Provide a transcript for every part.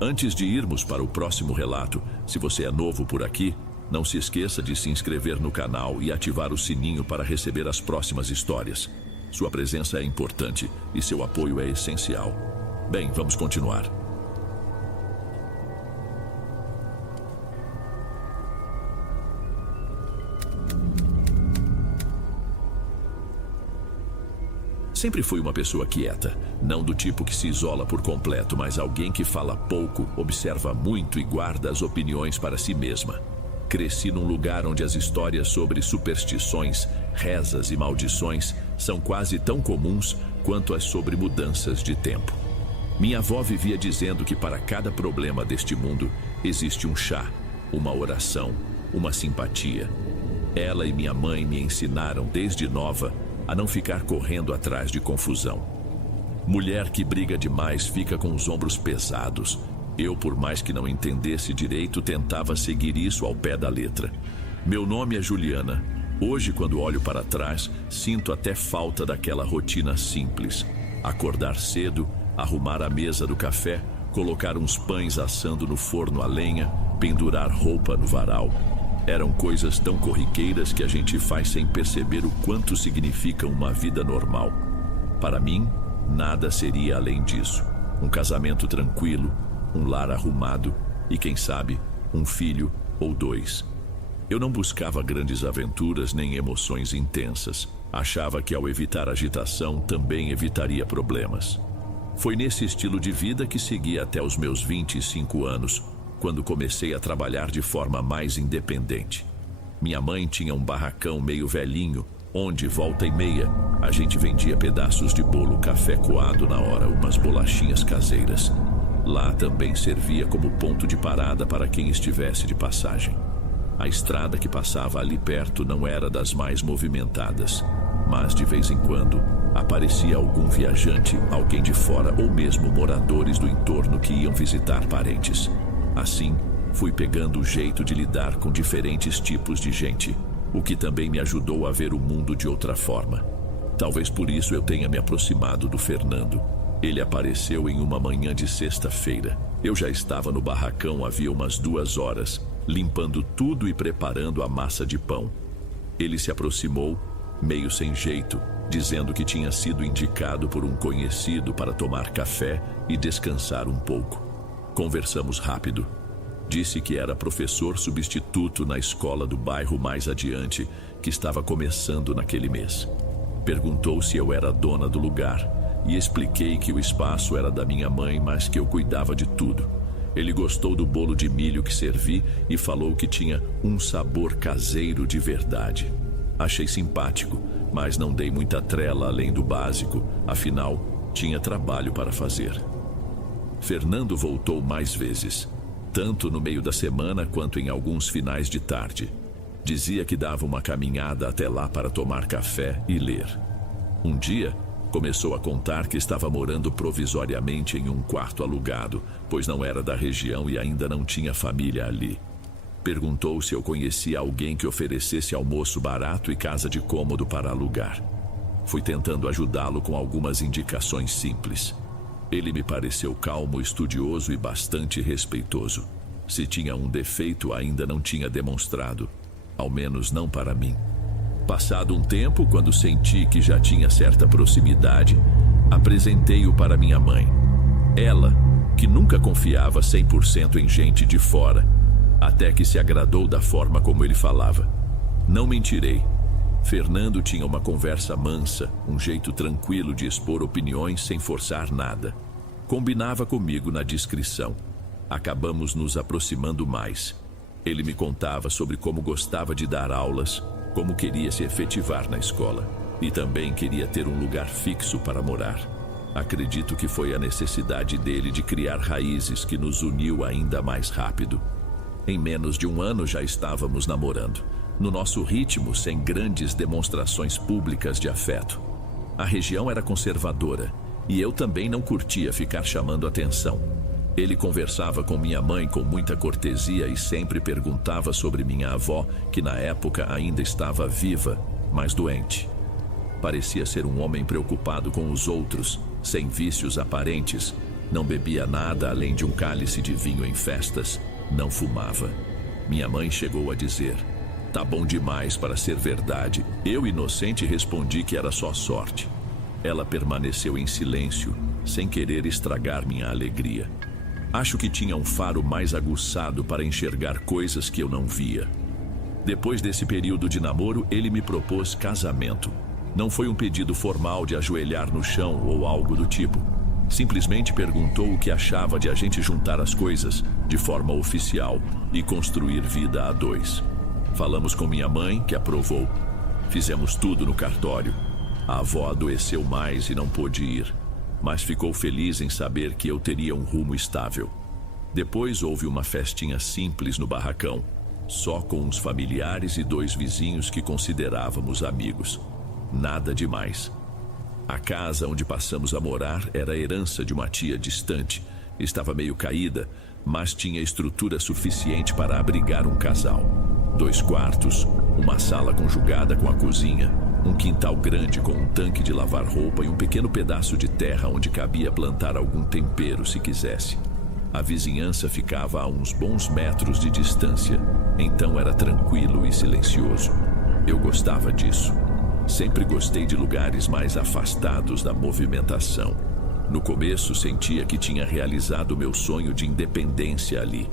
Antes de irmos para o próximo relato, se você é novo por aqui, não se esqueça de se inscrever no canal e ativar o sininho para receber as próximas histórias. Sua presença é importante e seu apoio é essencial. Bem, vamos continuar. Sempre fui uma pessoa quieta, não do tipo que se isola por completo, mas alguém que fala pouco, observa muito e guarda as opiniões para si mesma. Cresci num lugar onde as histórias sobre superstições, rezas e maldições são quase tão comuns quanto as sobre mudanças de tempo. Minha avó vivia dizendo que para cada problema deste mundo existe um chá, uma oração, uma simpatia. Ela e minha mãe me ensinaram desde nova a não ficar correndo atrás de confusão. Mulher que briga demais fica com os ombros pesados. Eu, por mais que não entendesse direito, tentava seguir isso ao pé da letra. Meu nome é Juliana. Hoje, quando olho para trás, sinto até falta daquela rotina simples. Acordar cedo, arrumar a mesa do café, colocar uns pães assando no forno a lenha, pendurar roupa no varal. Eram coisas tão corriqueiras que a gente faz sem perceber o quanto significa uma vida normal. Para mim, nada seria além disso. Um casamento tranquilo, um lar arrumado e, quem sabe, um filho ou dois. Eu não buscava grandes aventuras nem emoções intensas. Achava que ao evitar agitação também evitaria problemas. Foi nesse estilo de vida que segui até os meus 25 anos, quando comecei a trabalhar de forma mais independente. Minha mãe tinha um barracão meio velhinho, onde, volta e meia, a gente vendia pedaços de bolo, café coado na hora, umas bolachinhas caseiras. Lá também servia como ponto de parada para quem estivesse de passagem. A estrada que passava ali perto não era das mais movimentadas, mas de vez em quando aparecia algum viajante, alguém de fora ou mesmo moradores do entorno que iam visitar parentes. Assim, fui pegando o jeito de lidar com diferentes tipos de gente, o que também me ajudou a ver o mundo de outra forma. Talvez por isso eu tenha me aproximado do Fernando. Ele apareceu em uma manhã de sexta-feira. Eu já estava no barracão havia umas 2 horas, limpando tudo e preparando a massa de pão. Ele se aproximou, meio sem jeito, dizendo que tinha sido indicado por um conhecido para tomar café e descansar um pouco. Conversamos rápido. Disse que era professor substituto na escola do bairro mais adiante, que estava começando naquele mês. Perguntou se eu era dona do lugar e expliquei que o espaço era da minha mãe, mas que eu cuidava de tudo. Ele gostou do bolo de milho que servi e falou que tinha um sabor caseiro de verdade. Achei simpático, mas não dei muita trela além do básico, afinal, tinha trabalho para fazer. Fernando voltou mais vezes, tanto no meio da semana quanto em alguns finais de tarde. Dizia que dava uma caminhada até lá para tomar café e ler. Um dia, começou a contar que estava morando provisoriamente em um quarto alugado, pois não era da região e ainda não tinha família ali. Perguntou se eu conhecia alguém que oferecesse almoço barato e casa de cômodo para alugar. Fui tentando ajudá-lo com algumas indicações simples. Ele me pareceu calmo, estudioso e bastante respeitoso. Se tinha um defeito, ainda não tinha demonstrado, ao menos não para mim. Passado um tempo, quando senti que já tinha certa proximidade, apresentei-o para minha mãe. Ela, que nunca confiava 100% em gente de fora, até que se agradou da forma como ele falava. Não mentirei. Fernando tinha uma conversa mansa, um jeito tranquilo de expor opiniões sem forçar nada. Combinava comigo na discrição. Acabamos nos aproximando mais. Ele me contava sobre como gostava de dar aulas, como queria se efetivar na escola e também queria ter um lugar fixo para morar. Acredito que foi a necessidade dele de criar raízes que nos uniu ainda mais rápido. Em menos de 1 ano já estávamos namorando, no nosso ritmo, sem grandes demonstrações públicas de afeto. A região era conservadora e eu também não curtia ficar chamando atenção. Ele conversava com minha mãe com muita cortesia e sempre perguntava sobre minha avó, que na época ainda estava viva, mas doente. Parecia ser um homem preocupado com os outros, sem vícios aparentes, Não bebia nada além de um cálice de vinho em festas. Não fumava. Minha mãe chegou a dizer: "Tá bom demais para ser verdade." Eu, inocente, respondi que era só sorte. Ela permaneceu em silêncio, sem querer estragar minha alegria. Acho que tinha um faro mais aguçado para enxergar coisas que eu não via. Depois desse período de namoro, ele me propôs casamento. Não foi um pedido formal de ajoelhar no chão ou algo do tipo. Simplesmente perguntou o que achava de a gente juntar as coisas de forma oficial e construir vida a dois. Falamos com minha mãe, que aprovou. Fizemos tudo no cartório. A avó adoeceu mais e não pôde ir, mas ficou feliz em saber que eu teria um rumo estável. Depois houve uma festinha simples no barracão, só com uns familiares e 2 vizinhos que considerávamos amigos. Nada demais. A casa onde passamos a morar era a herança de uma tia distante. Estava meio caída, mas tinha estrutura suficiente para abrigar um casal. 2 quartos, uma sala conjugada com a cozinha, um quintal grande com um tanque de lavar roupa e um pequeno pedaço de terra onde cabia plantar algum tempero se quisesse. A vizinhança ficava a uns bons metros de distância, então era tranquilo e silencioso. Eu gostava disso. Sempre gostei de lugares mais afastados da movimentação. No começo, sentia que tinha realizado meu sonho de independência ali.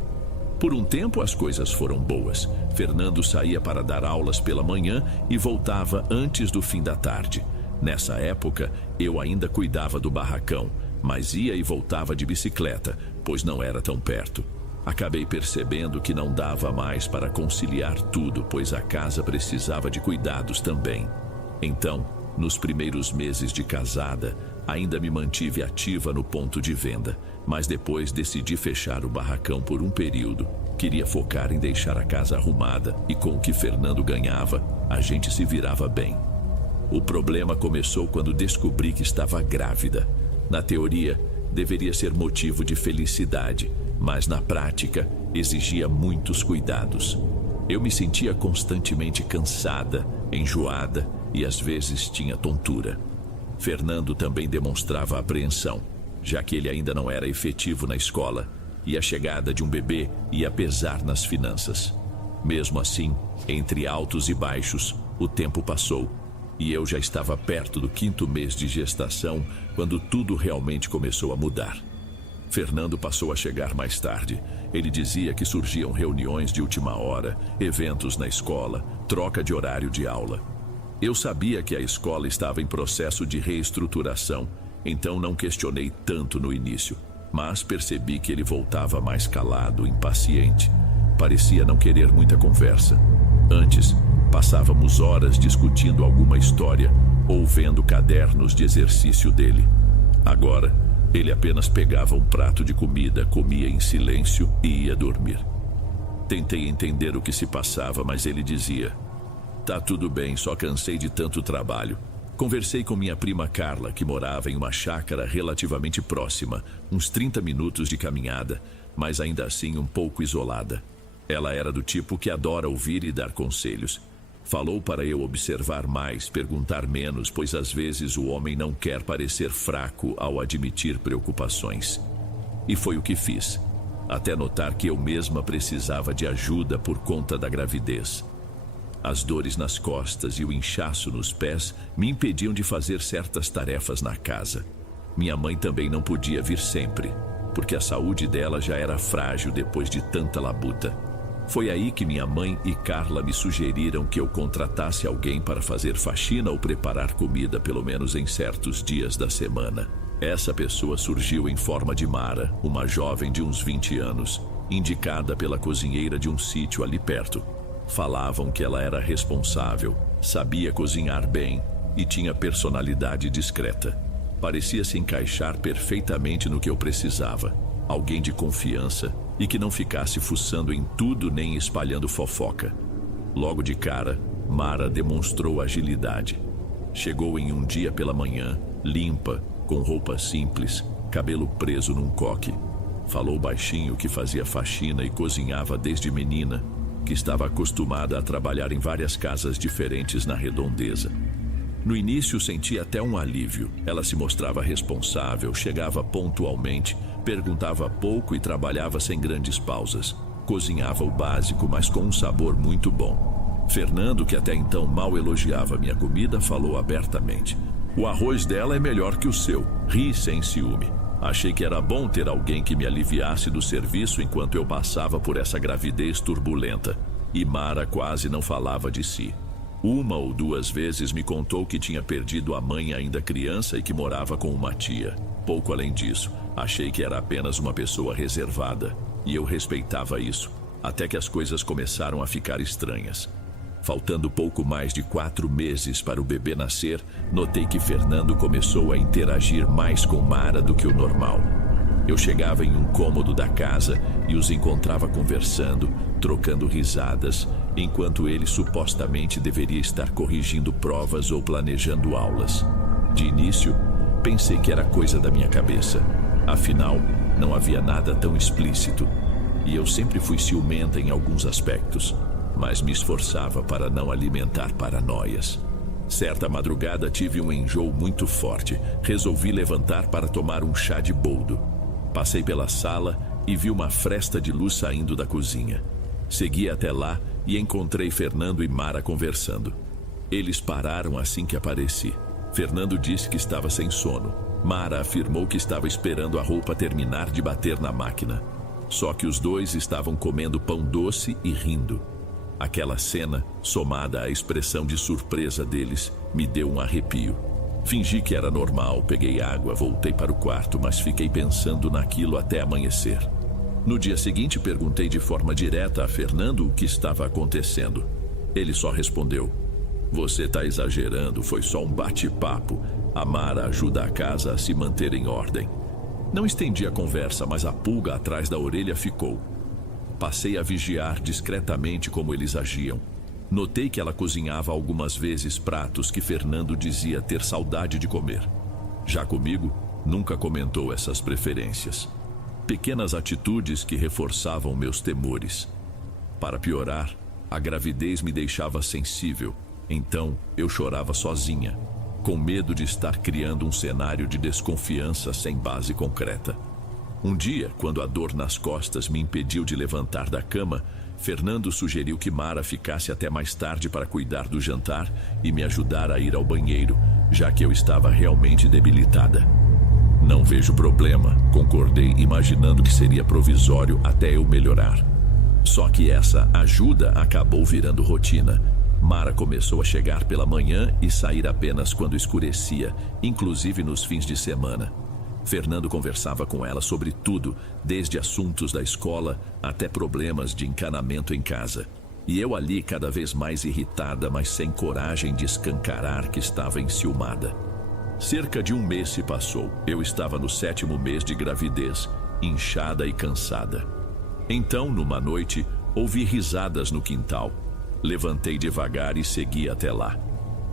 Por um tempo, as coisas foram boas. Fernando saía para dar aulas pela manhã e voltava antes do fim da tarde. Nessa época, eu ainda cuidava do barracão, mas ia e voltava de bicicleta, pois não era tão perto. Acabei percebendo que não dava mais para conciliar tudo, pois a casa precisava de cuidados também. Então, nos primeiros meses de casada, ainda me mantive ativa no ponto de venda, mas depois decidi fechar o barracão por um período. Queria focar em deixar a casa arrumada e com o que Fernando ganhava, a gente se virava bem. O problema começou quando descobri que estava grávida. Na teoria, deveria ser motivo de felicidade, mas na prática, exigia muitos cuidados. Eu me sentia constantemente cansada, enjoada e às vezes tinha tontura. Fernando também demonstrava apreensão, já que ele ainda não era efetivo na escola e a chegada de um bebê ia pesar nas finanças. Mesmo assim, entre altos e baixos, o tempo passou e eu já estava perto do 5º mês de gestação quando tudo realmente começou a mudar. Fernando passou a chegar mais tarde. Ele dizia que surgiam reuniões de última hora, eventos na escola, troca de horário de aula. Eu sabia que a escola estava em processo de reestruturação, então não questionei tanto no início, mas percebi que ele voltava mais calado, impaciente. Parecia não querer muita conversa. Antes, passávamos horas discutindo alguma história ou vendo cadernos de exercício dele. Agora, ele apenas pegava um prato de comida, comia em silêncio e ia dormir. Tentei entender o que se passava, mas ele dizia: "Tá tudo bem, só cansei de tanto trabalho." Conversei com minha prima Carla, que morava em uma chácara relativamente próxima, uns 30 minutos de caminhada, mas ainda assim um pouco isolada. Ela era do tipo que adora ouvir e dar conselhos. Falou para eu observar mais, perguntar menos, pois às vezes o homem não quer parecer fraco ao admitir preocupações. E foi o que fiz, até notar que eu mesma precisava de ajuda por conta da gravidez. As dores nas costas e o inchaço nos pés me impediam de fazer certas tarefas na casa. Minha mãe também não podia vir sempre, porque a saúde dela já era frágil depois de tanta labuta. Foi aí que minha mãe e Carla me sugeriram que eu contratasse alguém para fazer faxina ou preparar comida, pelo menos em certos dias da semana. Essa pessoa surgiu em forma de Mara, uma jovem de uns 20 anos, indicada pela cozinheira de um sítio ali perto. Falavam que ela era responsável, sabia cozinhar bem e tinha personalidade discreta. Parecia se encaixar perfeitamente no que eu precisava. Alguém de confiança e que não ficasse fuçando em tudo nem espalhando fofoca. Logo de cara, Mara demonstrou agilidade. Chegou em um dia pela manhã, limpa, com roupa simples, cabelo preso num coque. Falou baixinho que fazia faxina e cozinhava desde menina, que estava acostumada a trabalhar em várias casas diferentes na redondeza. No início senti até um alívio. Ela se mostrava responsável, chegava pontualmente, perguntava pouco e trabalhava sem grandes pausas. Cozinhava o básico, mas com um sabor muito bom. Fernando, que até então mal elogiava minha comida, falou abertamente: "O arroz dela é melhor que o seu." Ri sem ciúme. Achei que era bom ter alguém que me aliviasse do serviço enquanto eu passava por essa gravidez turbulenta. E Mara quase não falava de si. Uma ou duas vezes me contou que tinha perdido a mãe ainda criança e que morava com uma tia. Pouco além disso, achei que era apenas uma pessoa reservada. E eu respeitava isso, até que as coisas começaram a ficar estranhas. Faltando pouco mais de 4 meses para o bebê nascer, notei que Fernando começou a interagir mais com Mara do que o normal. Eu chegava em um cômodo da casa e os encontrava conversando, trocando risadas, enquanto ele supostamente deveria estar corrigindo provas ou planejando aulas. De início, pensei que era coisa da minha cabeça. Afinal, não havia nada tão explícito. E eu sempre fui ciumenta em alguns aspectos, mas me esforçava para não alimentar paranoias. Certa madrugada tive um enjoo muito forte. Resolvi levantar para tomar um chá de boldo. Passei pela sala e vi uma fresta de luz saindo da cozinha. Segui até lá e encontrei Fernando e Mara conversando. Eles pararam assim que apareci. Fernando disse que estava sem sono. Mara afirmou que estava esperando a roupa terminar de bater na máquina. Só que os dois estavam comendo pão doce e rindo. Aquela cena, somada à expressão de surpresa deles, me deu um arrepio. Fingi que era normal, peguei água, voltei para o quarto, mas fiquei pensando naquilo até amanhecer. No dia seguinte, perguntei de forma direta a Fernando o que estava acontecendo. Ele só respondeu: "Você está exagerando, foi só um bate-papo. A Mara ajuda a casa a se manter em ordem." Não estendi a conversa, mas a pulga atrás da orelha ficou. Passei a vigiar discretamente como eles agiam. Notei que ela cozinhava algumas vezes pratos que Fernando dizia ter saudade de comer. Já comigo, nunca comentou essas preferências. Pequenas atitudes que reforçavam meus temores. Para piorar, a gravidez me deixava sensível, então eu chorava sozinha, com medo de estar criando um cenário de desconfiança sem base concreta. Um dia, quando a dor nas costas me impediu de levantar da cama, Fernando sugeriu que Mara ficasse até mais tarde para cuidar do jantar e me ajudar a ir ao banheiro, já que eu estava realmente debilitada. "Não vejo problema", concordei, imaginando que seria provisório até eu melhorar. Só que essa ajuda acabou virando rotina. Mara começou a chegar pela manhã e sair apenas quando escurecia, inclusive nos fins de semana. Fernando conversava com ela sobre tudo, desde assuntos da escola até problemas de encanamento em casa. E eu ali cada vez mais irritada, mas sem coragem de escancarar que estava enciumada. Cerca de 1 mês se passou. Eu estava no 7º mês de gravidez, inchada e cansada. Então, numa noite, ouvi risadas no quintal. Levantei devagar e segui até lá.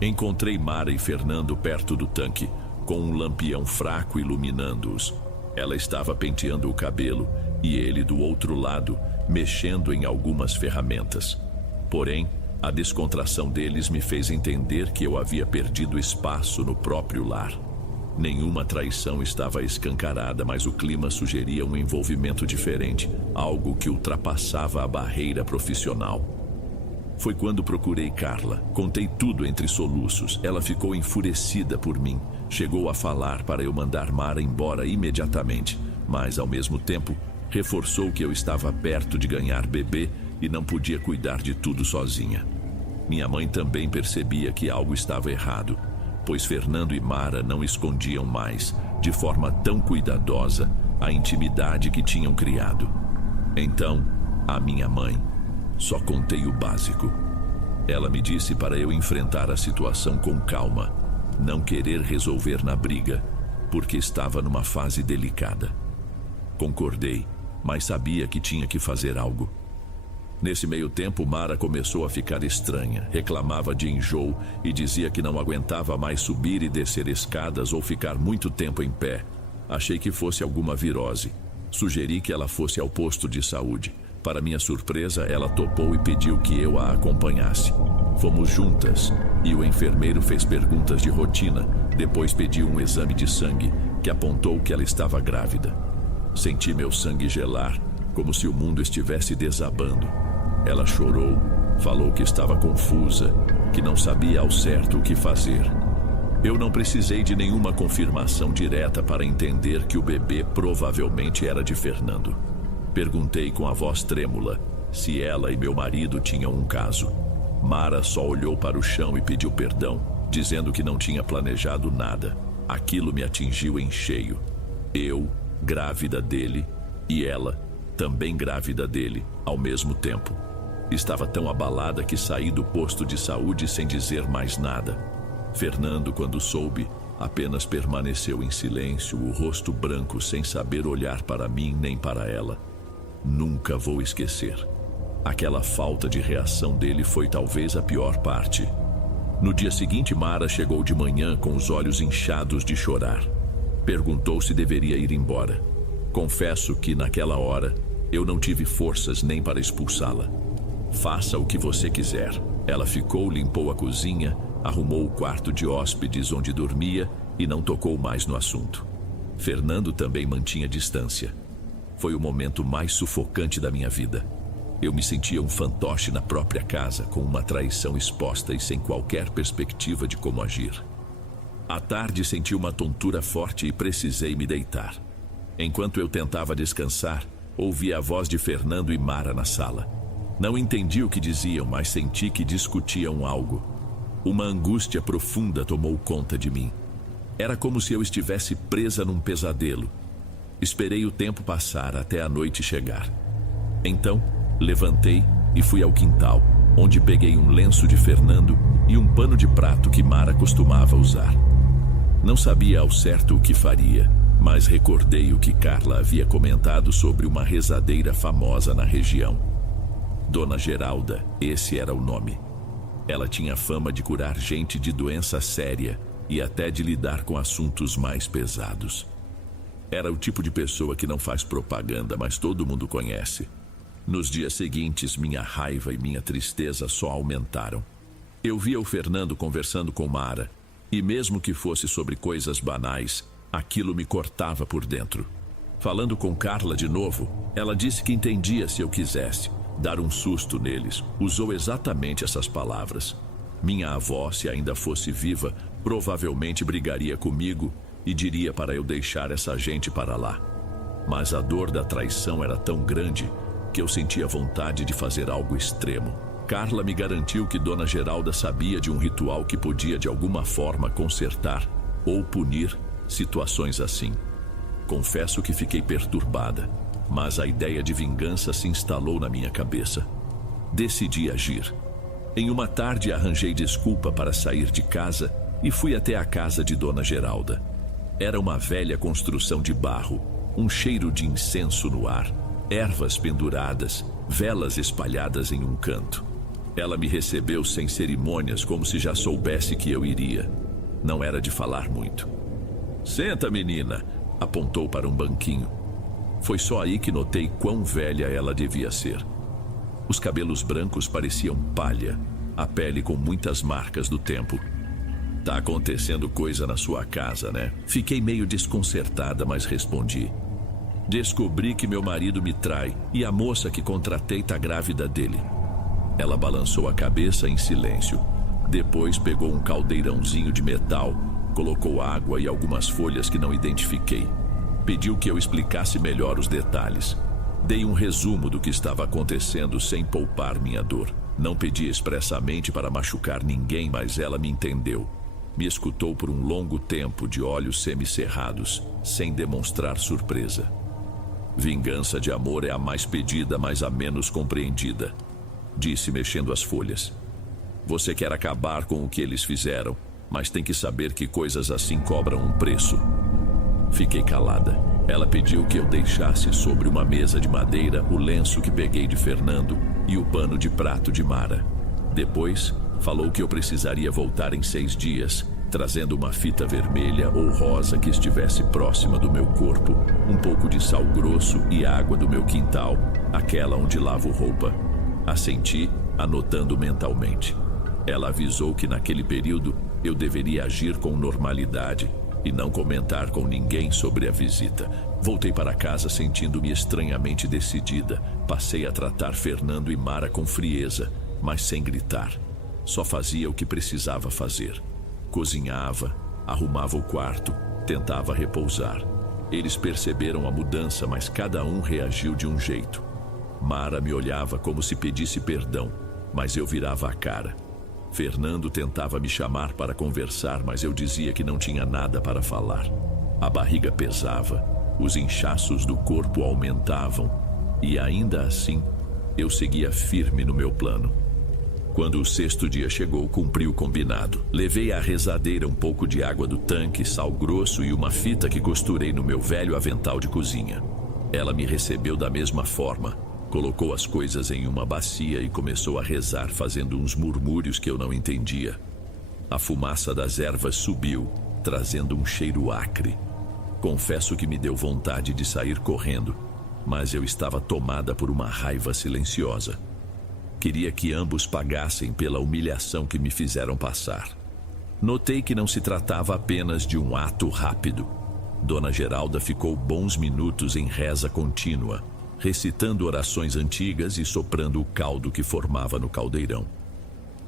Encontrei Mara e Fernando perto do tanque, com um lampião fraco iluminando-os. Ela estava penteando o cabelo e ele do outro lado, mexendo em algumas ferramentas. Porém, a descontração deles me fez entender que eu havia perdido espaço no próprio lar. Nenhuma traição estava escancarada, mas o clima sugeria um envolvimento diferente, algo que ultrapassava a barreira profissional. Foi quando procurei Carla. Contei tudo entre soluços. Ela ficou enfurecida por mim. Chegou a falar para eu mandar Mara embora imediatamente, mas ao mesmo tempo reforçou que eu estava perto de ganhar bebê e não podia cuidar de tudo sozinha. Minha mãe também percebia que algo estava errado, pois Fernando e Mara não escondiam mais, de forma tão cuidadosa, a intimidade que tinham criado. Então, a minha mãe, só contei o básico. Ela me disse para eu enfrentar a situação com calma, não querer resolver na briga, porque estava numa fase delicada. Concordei, mas sabia que tinha que fazer algo. Nesse meio tempo, Mara começou a ficar estranha, reclamava de enjoo e dizia que não aguentava mais subir e descer escadas ou ficar muito tempo em pé. Achei que fosse alguma virose. Sugeri que ela fosse ao posto de saúde, Para minha surpresa, ela topou e pediu que eu a acompanhasse. Fomos juntas e o enfermeiro fez perguntas de rotina. Depois pediu um exame de sangue que apontou que ela estava grávida. Senti meu sangue gelar, como se o mundo estivesse desabando. Ela chorou, falou que estava confusa, que não sabia ao certo o que fazer. Eu não precisei de nenhuma confirmação direta para entender que o bebê provavelmente era de Fernando. Perguntei com a voz trêmula se ela e meu marido tinham um caso. Mara só olhou para o chão e pediu perdão, dizendo que não tinha planejado nada. Aquilo me atingiu em cheio. Eu, grávida dele, e ela, também grávida dele, ao mesmo tempo. Estava tão abalada que saí do posto de saúde sem dizer mais nada. Fernando, quando soube, apenas permaneceu em silêncio, o rosto branco, sem saber olhar para mim nem para ela. Nunca vou esquecer. Aquela falta de reação dele foi talvez a pior parte. No dia seguinte, Mara chegou de manhã com os olhos inchados de chorar. Perguntou se deveria ir embora. Confesso que, naquela hora, eu não tive forças nem para expulsá-la. Faça o que você quiser. Ela ficou, limpou a cozinha, arrumou o quarto de hóspedes onde dormia e não tocou mais no assunto. Fernando também mantinha distância. Foi o momento mais sufocante da minha vida. Eu me sentia um fantoche na própria casa, com uma traição exposta e sem qualquer perspectiva de como agir. À tarde senti uma tontura forte e precisei me deitar. Enquanto eu tentava descansar, ouvi a voz de Fernando e Mara na sala. Não entendi o que diziam, mas senti que discutiam algo. Uma angústia profunda tomou conta de mim. Era como se eu estivesse presa num pesadelo. Esperei o tempo passar até a noite chegar. Então, levantei e fui ao quintal, onde peguei um lenço de Fernando e um pano de prato que Mara costumava usar. Não sabia ao certo o que faria, mas recordei o que Carla havia comentado sobre uma rezadeira famosa na região. Dona Geralda, esse era o nome. Ela tinha fama de curar gente de doença séria e até de lidar com assuntos mais pesados. Era o tipo de pessoa que não faz propaganda, mas todo mundo conhece. Nos dias seguintes, minha raiva e minha tristeza só aumentaram. Eu via o Fernando conversando com Mara, e mesmo que fosse sobre coisas banais, aquilo me cortava por dentro. Falando com Carla de novo, ela disse que entendia se eu quisesse dar um susto neles. Usou exatamente essas palavras. Minha avó, se ainda fosse viva, provavelmente brigaria comigo e diria para eu deixar essa gente para lá. Mas a dor da traição era tão grande que eu sentia vontade de fazer algo extremo. Carla me garantiu que Dona Geralda sabia de um ritual que podia de alguma forma consertar ou punir situações assim. Confesso que fiquei perturbada, mas a ideia de vingança se instalou na minha cabeça. Decidi agir. Em uma tarde arranjei desculpa para sair de casa e fui até a casa de Dona Geralda. Era uma velha construção de barro, um cheiro de incenso no ar, ervas penduradas, velas espalhadas em um canto. Ela me recebeu sem cerimônias, como se já soubesse que eu iria. Não era de falar muito. "Senta, menina", apontou para um banquinho. Foi só aí que notei quão velha ela devia ser. Os cabelos brancos pareciam palha, a pele com muitas marcas do tempo. "Tá acontecendo coisa na sua casa, né?" Fiquei meio desconcertada, mas respondi: "Descobri que meu marido me trai e a moça que contratei tá grávida dele." Ela balançou a cabeça em silêncio. Depois pegou um caldeirãozinho de metal, colocou água e algumas folhas que não identifiquei. Pediu que eu explicasse melhor os detalhes. Dei um resumo do que estava acontecendo sem poupar minha dor. Não pedi expressamente para machucar ninguém, mas ela me entendeu. Me escutou por um longo tempo, de olhos semicerrados, sem demonstrar surpresa. "Vingança de amor é a mais pedida, mas a menos compreendida", disse mexendo as folhas. "Você quer acabar com o que eles fizeram, mas tem que saber que coisas assim cobram um preço." Fiquei calada. Ela pediu que eu deixasse sobre uma mesa de madeira o lenço que peguei de Fernando e o pano de prato de Mara. Depois, falou que eu precisaria voltar em 6 dias, trazendo uma fita vermelha ou rosa que estivesse próxima do meu corpo, um pouco de sal grosso e água do meu quintal, aquela onde lavo roupa. Assenti, anotando mentalmente. Ela avisou que naquele período eu deveria agir com normalidade e não comentar com ninguém sobre a visita. Voltei para casa sentindo-me estranhamente decidida. Passei a tratar Fernando e Mara com frieza, mas sem gritar. Só fazia o que precisava fazer. Cozinhava, arrumava o quarto, tentava repousar. Eles perceberam a mudança, mas cada um reagiu de um jeito. Mara me olhava como se pedisse perdão, mas eu virava a cara. Fernando tentava me chamar para conversar, mas eu dizia que não tinha nada para falar. A barriga pesava, os inchaços do corpo aumentavam, e ainda assim, eu seguia firme no meu plano. Quando o 6º dia chegou, cumpri o combinado. Levei à rezadeira um pouco de água do tanque, sal grosso e uma fita que costurei no meu velho avental de cozinha. Ela me recebeu da mesma forma. Colocou as coisas em uma bacia e começou a rezar, fazendo uns murmúrios que eu não entendia. A fumaça das ervas subiu, trazendo um cheiro acre. Confesso que me deu vontade de sair correndo, mas eu estava tomada por uma raiva silenciosa. Queria que ambos pagassem pela humilhação que me fizeram passar. Notei que não se tratava apenas de um ato rápido. Dona Geralda ficou bons minutos em reza contínua, recitando orações antigas e soprando o caldo que formava no caldeirão.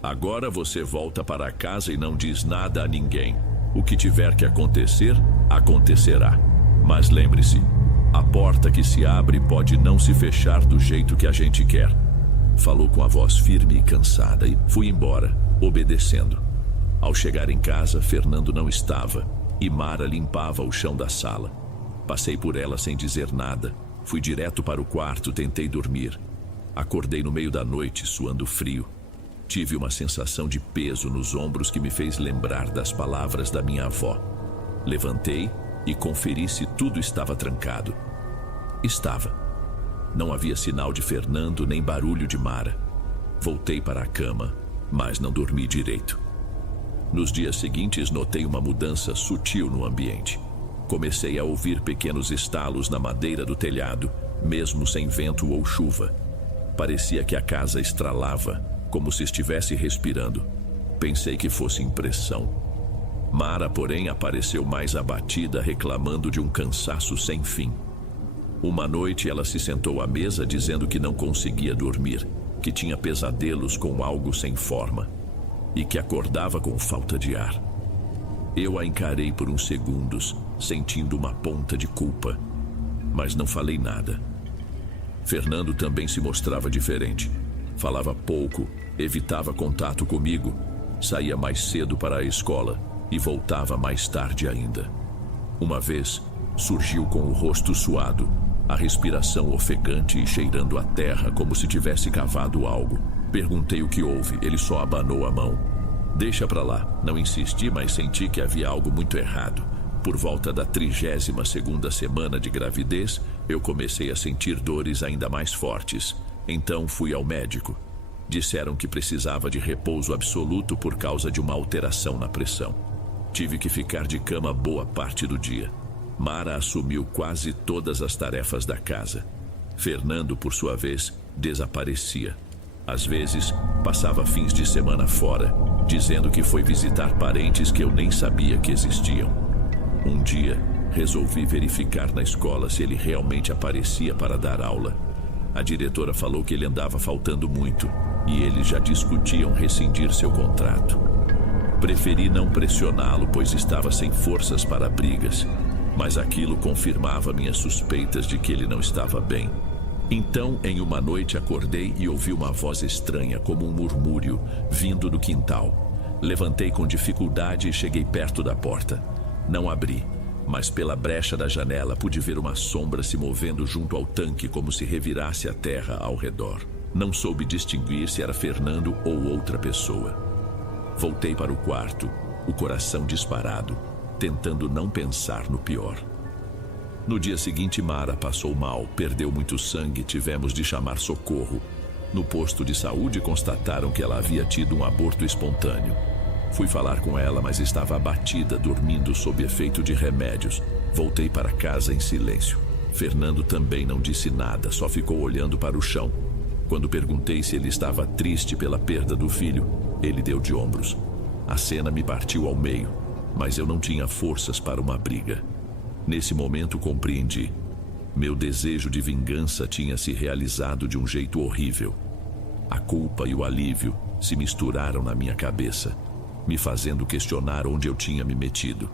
Agora você volta para casa e não diz nada a ninguém. O que tiver que acontecer, acontecerá. Mas lembre-se, a porta que se abre pode não se fechar do jeito que a gente quer. Falou com a voz firme e cansada e fui embora, obedecendo. Ao chegar em casa, Fernando não estava e Mara limpava o chão da sala. Passei por ela sem dizer nada. Fui direto para o quarto, tentei dormir. Acordei no meio da noite, suando frio. Tive uma sensação de peso nos ombros que me fez lembrar das palavras da minha avó. Levantei e conferi se tudo estava trancado. Estava. Não havia sinal de Fernando nem barulho de Mara. Voltei para a cama, mas não dormi direito. Nos dias seguintes, notei uma mudança sutil no ambiente. Comecei a ouvir pequenos estalos na madeira do telhado, mesmo sem vento ou chuva. Parecia que a casa estralava, como se estivesse respirando. Pensei que fosse impressão. Mara, porém, apareceu mais abatida, reclamando de um cansaço sem fim. Uma noite ela se sentou à mesa dizendo que não conseguia dormir, que tinha pesadelos com algo sem forma e que acordava com falta de ar. Eu a encarei por uns segundos, sentindo uma ponta de culpa, mas não falei nada. Fernando também se mostrava diferente. Falava pouco, evitava contato comigo, saía mais cedo para a escola e voltava mais tarde ainda. Uma vez, surgiu com o rosto suado, a respiração ofegante e cheirando a terra como se tivesse cavado algo. Perguntei o que houve, ele só abanou a mão. Deixa pra lá, não insisti, mas senti que havia algo muito errado. Por volta da 32ª semana de gravidez, eu comecei a sentir dores ainda mais fortes. Então fui ao médico. Disseram que precisava de repouso absoluto por causa de uma alteração na pressão. Tive que ficar de cama boa parte do dia. Mara assumiu quase todas as tarefas da casa. Fernando, por sua vez, desaparecia. Às vezes, passava fins de semana fora, dizendo que foi visitar parentes que eu nem sabia que existiam. Um dia, resolvi verificar na escola se ele realmente aparecia para dar aula. A diretora falou que ele andava faltando muito e eles já discutiam rescindir seu contrato. Preferi não pressioná-lo, pois estava sem forças para brigas. Mas aquilo confirmava minhas suspeitas de que ele não estava bem. Então, em uma noite, acordei e ouvi uma voz estranha, como um murmúrio, vindo do quintal. Levantei com dificuldade e cheguei perto da porta. Não abri, mas pela brecha da janela pude ver uma sombra se movendo junto ao tanque, como se revirasse a terra ao redor. Não soube distinguir se era Fernando ou outra pessoa. Voltei para o quarto, o coração disparado, tentando não pensar no pior. No dia seguinte, Mara passou mal, perdeu muito sangue, tivemos de chamar socorro. No posto de saúde constataram que ela havia tido um aborto espontâneo. Fui falar com ela, mas estava abatida, dormindo sob efeito de remédios. Voltei para casa em silêncio. Fernando também não disse nada, só ficou olhando para o chão. Quando perguntei se ele estava triste pela perda do filho, ele deu de ombros. A cena me partiu ao meio, mas eu não tinha forças para uma briga. Nesse momento compreendi. Meu desejo de vingança tinha se realizado de um jeito horrível. A culpa e o alívio se misturaram na minha cabeça, me fazendo questionar onde eu tinha me metido.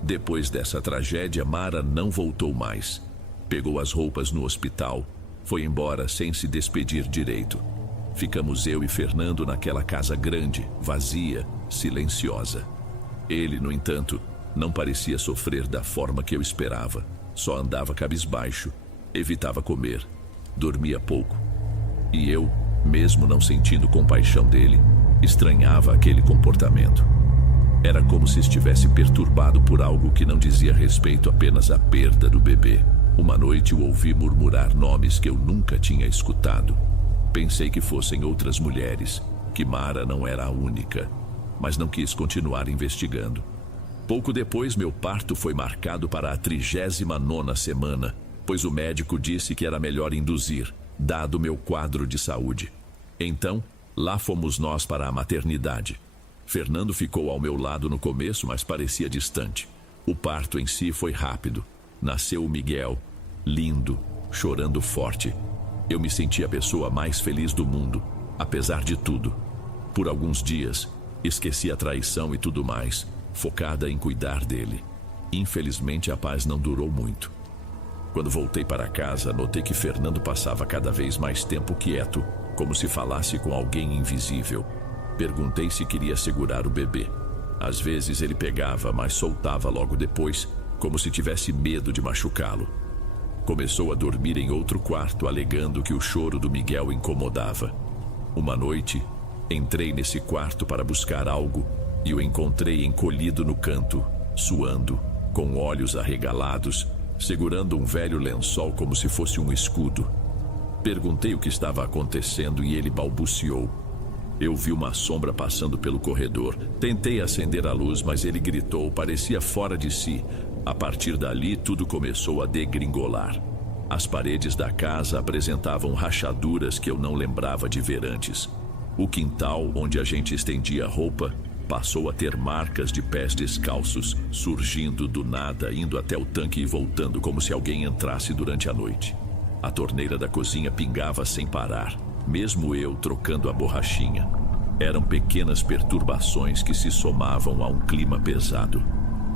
Depois dessa tragédia, Mara não voltou mais. Pegou as roupas no hospital, foi embora sem se despedir direito. Ficamos eu e Fernando naquela casa grande, vazia, silenciosa. Ele, no entanto, não parecia sofrer da forma que eu esperava. Só andava cabisbaixo, evitava comer, dormia pouco. E eu, mesmo não sentindo compaixão dele, estranhava aquele comportamento. Era como se estivesse perturbado por algo que não dizia respeito apenas à perda do bebê. Uma noite o ouvi murmurar nomes que eu nunca tinha escutado. Pensei que fossem outras mulheres, que Mara não era a única, mas não quis continuar investigando. Pouco depois, meu parto foi marcado para a 39ª semana, pois o médico disse que era melhor induzir, dado meu quadro de saúde. Então, lá fomos nós para a maternidade. Fernando ficou ao meu lado no começo, mas parecia distante. O parto em si foi rápido. Nasceu o Miguel, lindo, chorando forte. Eu me senti a pessoa mais feliz do mundo, apesar de tudo. Por alguns dias, esqueci a traição e tudo mais, focada em cuidar dele. Infelizmente, a paz não durou muito. Quando voltei para casa, notei que Fernando passava cada vez mais tempo quieto, como se falasse com alguém invisível. Perguntei se queria segurar o bebê. Às vezes ele pegava, mas soltava logo depois, como se tivesse medo de machucá-lo. Começou a dormir em outro quarto, alegando que o choro do Miguel incomodava. Uma noite, entrei nesse quarto para buscar algo e o encontrei encolhido no canto, suando, com olhos arregalados, segurando um velho lençol como se fosse um escudo. Perguntei o que estava acontecendo e ele balbuciou. Eu vi uma sombra passando pelo corredor. Tentei acender a luz, mas ele gritou, parecia fora de si. A partir dali, tudo começou a degringolar. As paredes da casa apresentavam rachaduras que eu não lembrava de ver antes. O quintal, onde a gente estendia roupa, passou a ter marcas de pés descalços, surgindo do nada, indo até o tanque e voltando como se alguém entrasse durante a noite. A torneira da cozinha pingava sem parar, mesmo eu trocando a borrachinha. Eram pequenas perturbações que se somavam a um clima pesado.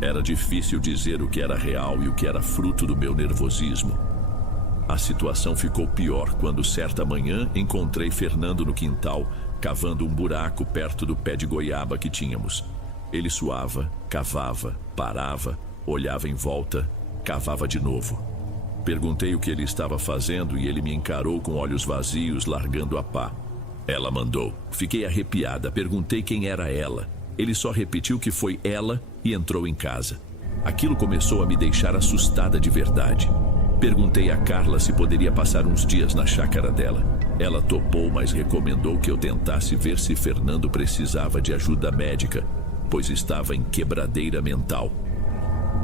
Era difícil dizer o que era real e o que era fruto do meu nervosismo. A situação ficou pior quando, certa manhã, encontrei Fernando no quintal, cavando um buraco perto do pé de goiaba que tínhamos. Ele suava, cavava, parava, olhava em volta, cavava de novo. Perguntei o que ele estava fazendo e ele me encarou com olhos vazios, largando a pá. Ela mandou. Fiquei arrepiada, perguntei quem era ela. Ele só repetiu que foi ela e entrou em casa. Aquilo começou a me deixar assustada de verdade. Perguntei a Carla se poderia passar uns dias na chácara dela. Ela topou, mas recomendou que eu tentasse ver se Fernando precisava de ajuda médica, pois estava em quebradeira mental.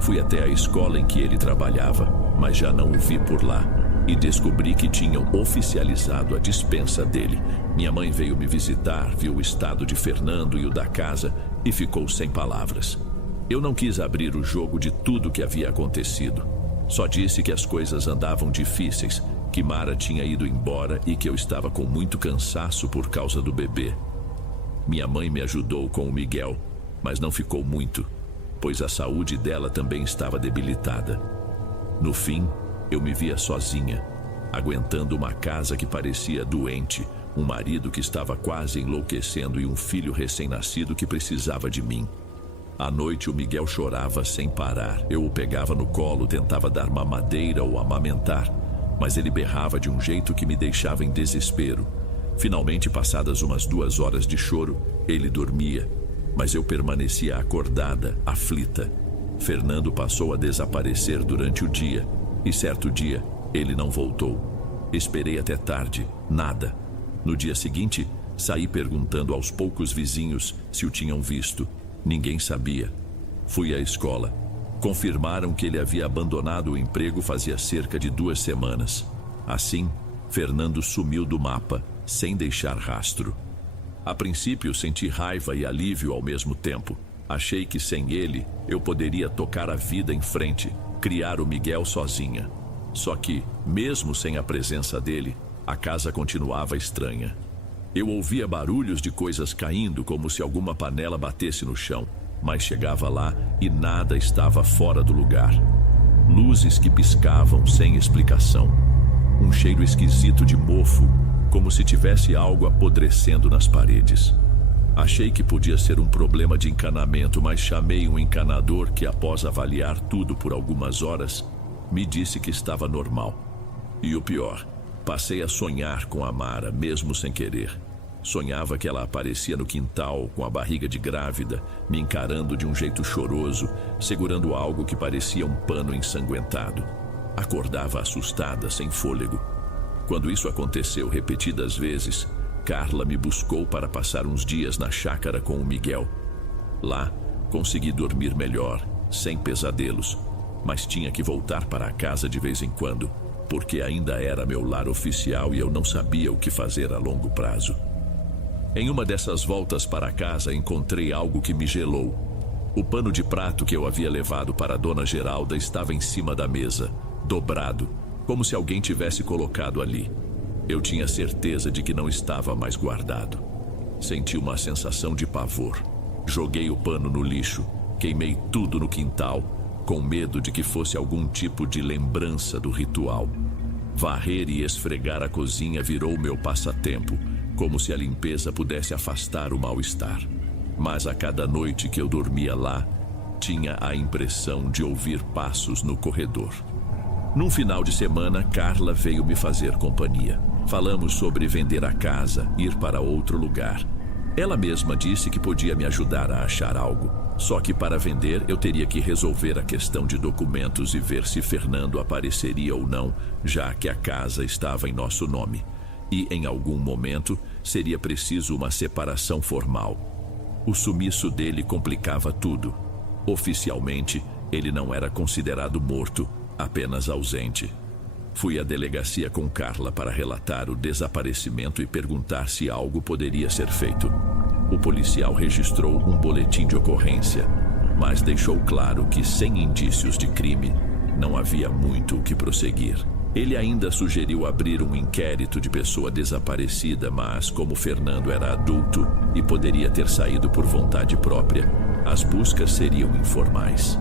Fui até a escola em que ele trabalhava, mas já não o vi por lá, e descobri que tinham oficializado a dispensa dele. Minha mãe veio me visitar, viu o estado de Fernando e o da casa e ficou sem palavras. Eu não quis abrir o jogo de tudo que havia acontecido. Só disse que as coisas andavam difíceis, que Mara tinha ido embora e que eu estava com muito cansaço por causa do bebê. Minha mãe me ajudou com o Miguel, mas não ficou muito, pois a saúde dela também estava debilitada. No fim, eu me via sozinha, aguentando uma casa que parecia doente, um marido que estava quase enlouquecendo e um filho recém-nascido que precisava de mim. À noite o Miguel chorava sem parar. Eu o pegava no colo, tentava dar mamadeira ou amamentar, mas ele berrava de um jeito que me deixava em desespero. Finalmente, passadas umas 2 horas de choro, ele dormia, mas eu permanecia acordada, aflita. Fernando passou a desaparecer durante o dia, e certo dia ele não voltou. Esperei até tarde, nada. No dia seguinte, Saí perguntando aos poucos vizinhos se o tinham visto. Ninguém sabia. Fui à escola. Confirmaram que ele havia abandonado o emprego fazia cerca de 2 semanas. Assim, Fernando sumiu do mapa, sem deixar rastro. A princípio, senti raiva e alívio ao mesmo tempo. Achei que sem ele, eu poderia tocar a vida em frente, criar o Miguel sozinha. Só que, mesmo sem a presença dele, a casa continuava estranha. Eu ouvia barulhos de coisas caindo, como se alguma panela batesse no chão, mas chegava lá e nada estava fora do lugar. Luzes que piscavam sem explicação. Um cheiro esquisito de mofo, como se tivesse algo apodrecendo nas paredes. Achei que podia ser um problema de encanamento, mas chamei um encanador que, após avaliar tudo por algumas horas, me disse que estava normal. E o pior, passei a sonhar com a Mara, mesmo sem querer. Sonhava que ela aparecia no quintal, com a barriga de grávida, me encarando de um jeito choroso, segurando algo que parecia um pano ensanguentado. Acordava assustada, sem fôlego. Quando isso aconteceu repetidas vezes, Carla me buscou para passar uns dias na chácara com o Miguel. Lá, consegui dormir melhor, sem pesadelos, mas tinha que voltar para a casa de vez em quando, porque ainda era meu lar oficial e eu não sabia o que fazer a longo prazo. Em uma dessas voltas para casa, encontrei algo que me gelou. O pano de prato que eu havia levado para a Dona Geralda estava em cima da mesa, dobrado, como se alguém tivesse colocado ali. Eu tinha certeza de que não estava mais guardado. Senti uma sensação de pavor. Joguei o pano no lixo, queimei tudo no quintal, com medo de que fosse algum tipo de lembrança do ritual. Varrer e esfregar a cozinha virou meu passatempo, como se a limpeza pudesse afastar o mal-estar. Mas a cada noite que eu dormia lá, tinha a impressão de ouvir passos no corredor. Num final de semana, Carla veio me fazer companhia. Falamos sobre vender a casa, ir para outro lugar. Ela mesma disse que podia me ajudar a achar algo. Só que para vender, eu teria que resolver a questão de documentos e ver se Fernando apareceria ou não, já que a casa estava em nosso nome. E, em algum momento, seria preciso uma separação formal. O sumiço dele complicava tudo. Oficialmente, ele não era considerado morto, apenas ausente. Fui à delegacia com Carla para relatar o desaparecimento e perguntar se algo poderia ser feito. O policial registrou um boletim de ocorrência, mas deixou claro que, sem indícios de crime, não havia muito o que prosseguir. Ele ainda sugeriu abrir um inquérito de pessoa desaparecida, mas como Fernando era adulto e poderia ter saído por vontade própria, as buscas seriam informais.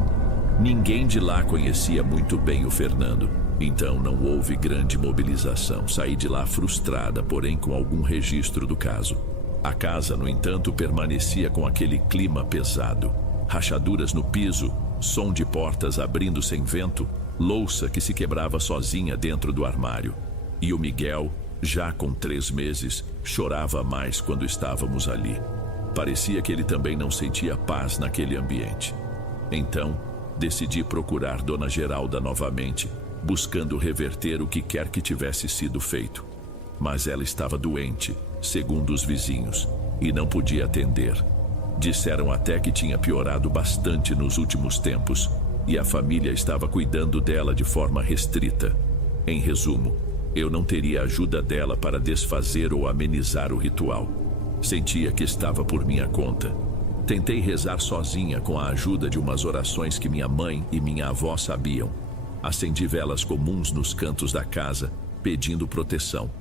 Ninguém de lá conhecia muito bem o Fernando, então não houve grande mobilização. Saí de lá frustrada, porém com algum registro do caso. A casa, no entanto, permanecia com aquele clima pesado. Rachaduras no piso, som de portas abrindo sem vento, louça que se quebrava sozinha dentro do armário. E o Miguel, já com 3 meses, chorava mais quando estávamos ali. Parecia que ele também não sentia paz naquele ambiente. Então, decidi procurar Dona Geralda novamente, buscando reverter o que quer que tivesse sido feito. Mas ela estava doente, segundo os vizinhos, e não podia atender. Disseram até que tinha piorado bastante nos últimos tempos, e a família estava cuidando dela de forma restrita. Em resumo, eu não teria ajuda dela para desfazer ou amenizar o ritual. Sentia que estava por minha conta. Tentei rezar sozinha com a ajuda de umas orações que minha mãe e minha avó sabiam. Acendi velas comuns nos cantos da casa, pedindo proteção.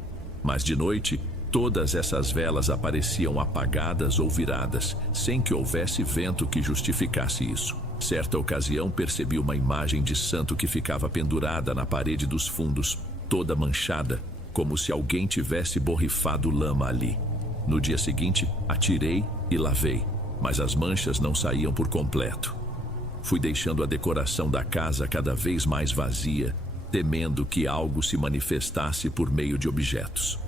Mas de noite, todas essas velas apareciam apagadas ou viradas, sem que houvesse vento que justificasse isso. Certa ocasião, percebi uma imagem de santo que ficava pendurada na parede dos fundos, toda manchada, como se alguém tivesse borrifado lama ali. No dia seguinte, atirei e lavei, mas as manchas não saíam por completo. Fui deixando a decoração da casa cada vez mais vazia, temendo que algo se manifestasse por meio de objetos.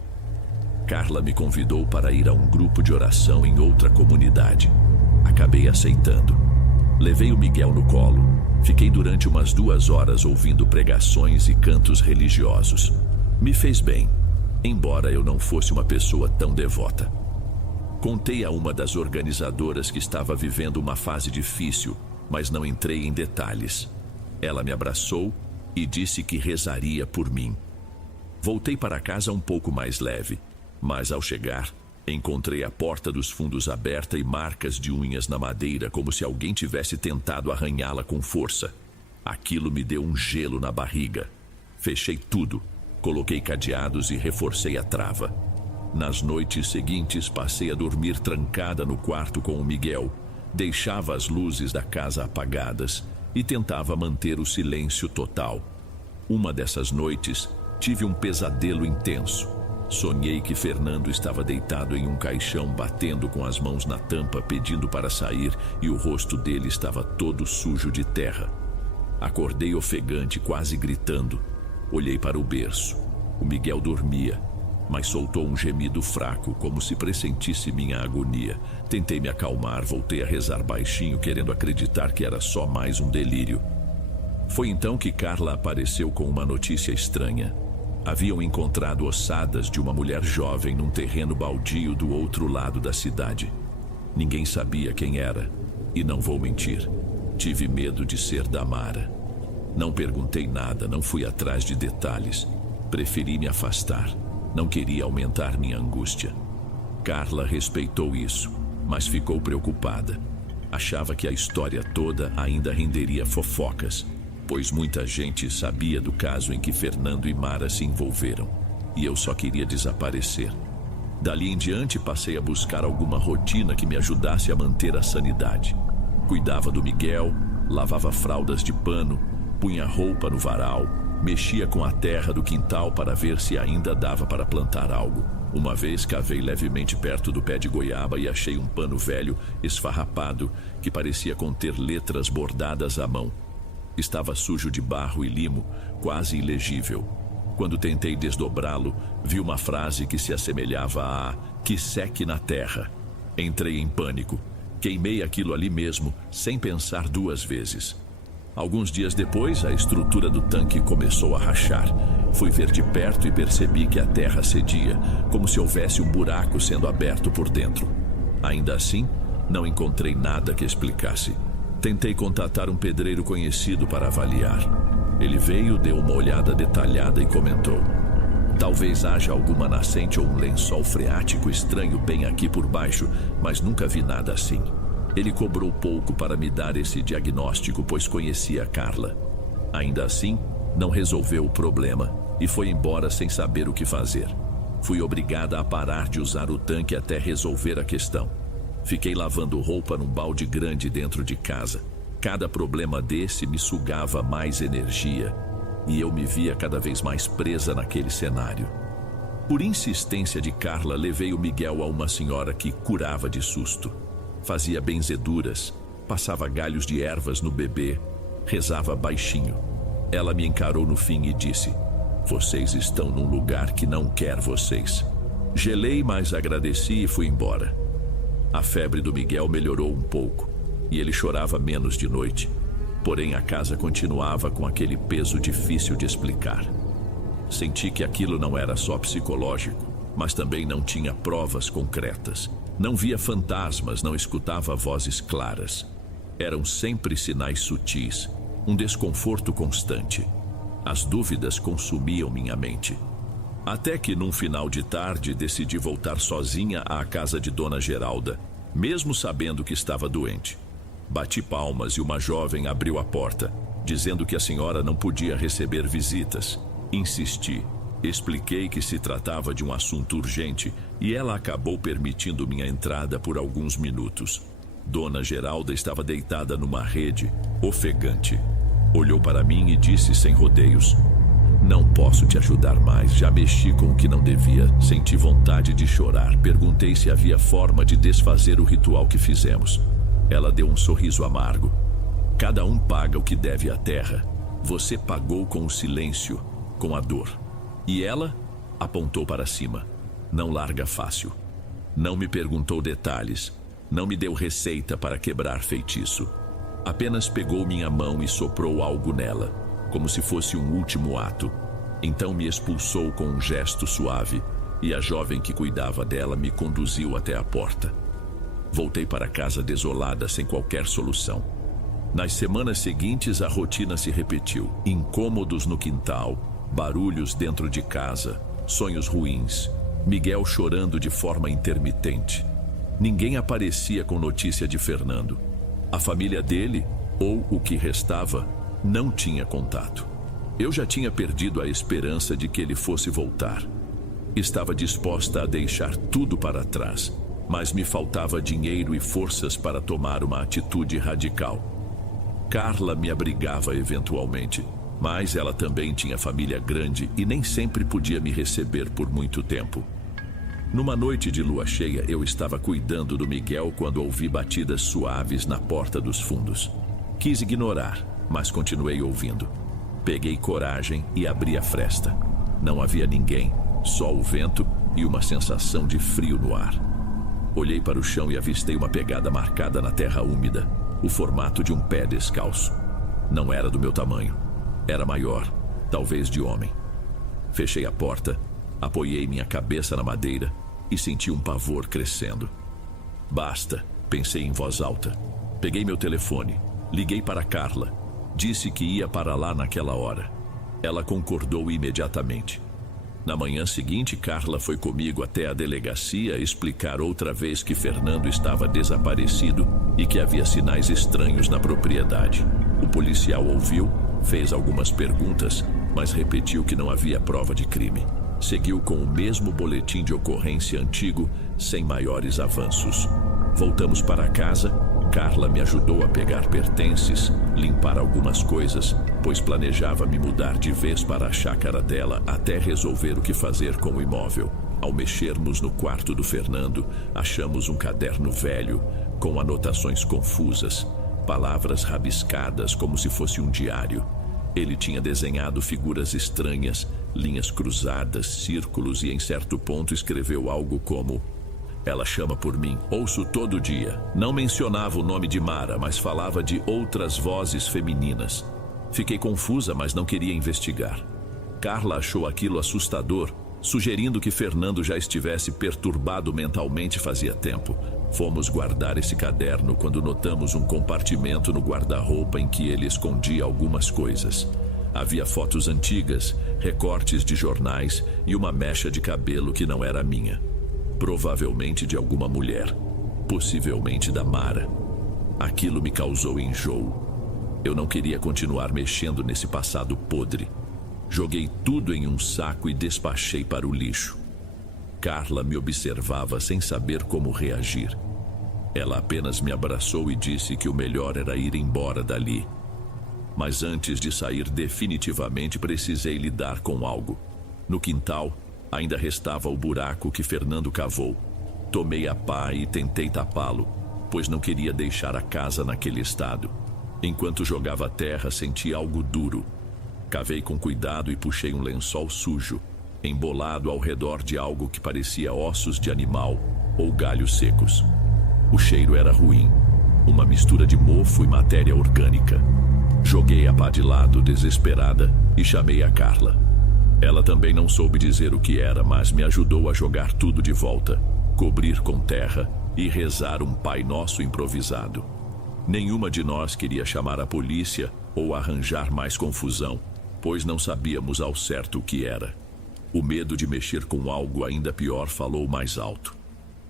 Carla me convidou para ir a um grupo de oração em outra comunidade. Acabei aceitando. Levei o Miguel no colo. Fiquei durante umas 2 horas ouvindo pregações e cantos religiosos. Me fez bem, embora eu não fosse uma pessoa tão devota. Contei a uma das organizadoras que estava vivendo uma fase difícil, mas não entrei em detalhes. Ela me abraçou e disse que rezaria por mim. Voltei para casa um pouco mais leve, mas ao chegar, encontrei a porta dos fundos aberta e marcas de unhas na madeira, como se alguém tivesse tentado arranhá-la com força. Aquilo me deu um gelo na barriga. Fechei tudo, coloquei cadeados e reforcei a trava. Nas noites seguintes, passei a dormir trancada no quarto com o Miguel, deixava as luzes da casa apagadas e tentava manter o silêncio total. Uma dessas noites, tive um pesadelo intenso. Sonhei que Fernando estava deitado em um caixão, batendo com as mãos na tampa, pedindo para sair, e o rosto dele estava todo sujo de terra. Acordei ofegante, quase gritando. Olhei para o berço. O Miguel dormia, mas soltou um gemido fraco, como se pressentisse minha agonia. Tentei me acalmar, voltei a rezar baixinho, querendo acreditar que era só mais um delírio. Foi então que Carla apareceu com uma notícia estranha. Haviam encontrado ossadas de uma mulher jovem num terreno baldio do outro lado da cidade. Ninguém sabia quem era, e não vou mentir, tive medo de ser Damara. Não perguntei nada, não fui atrás de detalhes. Preferi me afastar. Não queria aumentar minha angústia. Carla respeitou isso, mas ficou preocupada. Achava que a história toda ainda renderia fofocas, pois muita gente sabia do caso em que Fernando e Mara se envolveram, e eu só queria desaparecer. Dali em diante, passei a buscar alguma rotina que me ajudasse a manter a sanidade. Cuidava do Miguel, lavava fraldas de pano, punha roupa no varal, mexia com a terra do quintal para ver se ainda dava para plantar algo. Uma vez cavei levemente perto do pé de goiaba e achei um pano velho, esfarrapado, que parecia conter letras bordadas à mão. Estava sujo de barro e limo, quase ilegível. Quando tentei desdobrá-lo, vi uma frase que se assemelhava a "que seque na terra". Entrei em pânico. Queimei aquilo ali mesmo, sem pensar duas vezes. Alguns dias depois, a estrutura do tanque começou a rachar. Fui ver de perto e percebi que a terra cedia, como se houvesse um buraco sendo aberto por dentro. Ainda assim, não encontrei nada que explicasse. Tentei contatar um pedreiro conhecido para avaliar. Ele veio, deu uma olhada detalhada e comentou: "Talvez haja alguma nascente ou um lençol freático estranho bem aqui por baixo, mas nunca vi nada assim." Ele cobrou pouco para me dar esse diagnóstico, pois conhecia Carla. Ainda assim, não resolveu o problema e foi embora sem saber o que fazer. Fui obrigada a parar de usar o tanque até resolver a questão. Fiquei lavando roupa num balde grande dentro de casa. Cada problema desse me sugava mais energia e eu me via cada vez mais presa naquele cenário. Por insistência de Carla, levei o Miguel a uma senhora que curava de susto. Fazia benzeduras, passava galhos de ervas no bebê, rezava baixinho. Ela me encarou no fim e disse: "Vocês estão num lugar que não quer vocês." Gelei, mas agradeci e fui embora. A febre do Miguel melhorou um pouco e ele chorava menos de noite. Porém, a casa continuava com aquele peso difícil de explicar. Senti que aquilo não era só psicológico, mas também não tinha provas concretas. Não via fantasmas, não escutava vozes claras. Eram sempre sinais sutis, um desconforto constante. As dúvidas consumiam minha mente. Até que, num final de tarde, decidi voltar sozinha à casa de Dona Geralda, mesmo sabendo que estava doente. Bati palmas e uma jovem abriu a porta, dizendo que a senhora não podia receber visitas. Insisti. Expliquei que se tratava de um assunto urgente e ela acabou permitindo minha entrada por alguns minutos. Dona Geralda estava deitada numa rede, ofegante. Olhou para mim e disse sem rodeios: "Não posso te ajudar mais, já mexi com o que não devia." Senti vontade de chorar. Perguntei se havia forma de desfazer o ritual que fizemos. Ela deu um sorriso amargo. "Cada um paga o que deve à terra. Você pagou com o silêncio, com a dor. E ela?" Apontou para cima. "Não larga fácil." Não me perguntou detalhes. Não me deu receita para quebrar feitiço. Apenas pegou minha mão e soprou algo nela, como se fosse um último ato. Então me expulsou com um gesto suave, e a jovem que cuidava dela me conduziu até a porta. Voltei para casa desolada, sem qualquer solução. Nas semanas seguintes, a rotina se repetiu. Incômodos no quintal, barulhos dentro de casa, sonhos ruins, Miguel chorando de forma intermitente. Ninguém aparecia com notícia de Fernando. A família dele, ou o que restava, não tinha contato. Eu já tinha perdido a esperança de que ele fosse voltar. Estava disposta a deixar tudo para trás, mas me faltava dinheiro e forças para tomar uma atitude radical. Carla me abrigava eventualmente, mas ela também tinha família grande e nem sempre podia me receber por muito tempo. Numa noite de lua cheia, eu estava cuidando do Miguel quando ouvi batidas suaves na porta dos fundos. Quis ignorar, mas continuei ouvindo. Peguei coragem e abri a fresta. Não havia ninguém, só o vento e uma sensação de frio no ar. Olhei para o chão e avistei uma pegada marcada na terra úmida, o formato de um pé descalço. Não era do meu tamanho. Era maior, talvez de homem. Fechei a porta, apoiei minha cabeça na madeira e senti um pavor crescendo. Basta, pensei em voz alta. Peguei meu telefone, liguei para Carla. Disse que ia para lá naquela hora. Ela concordou imediatamente. Na manhã seguinte, Carla foi comigo até a delegacia explicar outra vez que Fernando estava desaparecido e que havia sinais estranhos na propriedade. O policial ouviu, fez algumas perguntas, mas repetiu que não havia prova de crime. Seguiu com o mesmo boletim de ocorrência antigo, sem maiores avanços. Voltamos para casa. Carla me ajudou a pegar pertences, limpar algumas coisas, pois planejava me mudar de vez para a chácara dela até resolver o que fazer com o imóvel. Ao mexermos no quarto do Fernando, achamos um caderno velho, com anotações confusas, palavras rabiscadas como se fosse um diário. Ele tinha desenhado figuras estranhas, linhas cruzadas, círculos e em certo ponto escreveu algo como: "Ela chama por mim, ouço todo dia." Não mencionava o nome de Mara, mas falava de outras vozes femininas. Fiquei confusa, mas não queria investigar. Carla achou aquilo assustador, sugerindo que Fernando já estivesse perturbado mentalmente fazia tempo. Fomos guardar esse caderno quando notamos um compartimento no guarda-roupa em que ele escondia algumas coisas. Havia fotos antigas, recortes de jornais e uma mecha de cabelo que não era minha. Provavelmente de alguma mulher, possivelmente da Mara. Aquilo me causou enjoo. Eu não queria continuar mexendo nesse passado podre. Joguei tudo em um saco e despachei para o lixo. Carla me observava sem saber como reagir. Ela apenas me abraçou e disse que o melhor era ir embora dali. Mas antes de sair definitivamente, precisei lidar com algo. No quintal, ainda restava o buraco que Fernando cavou. Tomei a pá e tentei tapá-lo, pois não queria deixar a casa naquele estado. Enquanto jogava a terra, senti algo duro. Cavei com cuidado e puxei um lençol sujo, embolado ao redor de algo que parecia ossos de animal ou galhos secos. O cheiro era ruim, uma mistura de mofo e matéria orgânica. Joguei a pá de lado, desesperada, e chamei a Carla. Ela também não soube dizer o que era, mas me ajudou a jogar tudo de volta, cobrir com terra e rezar um Pai Nosso improvisado. Nenhuma de nós queria chamar a polícia ou arranjar mais confusão, pois não sabíamos ao certo o que era. O medo de mexer com algo ainda pior falou mais alto.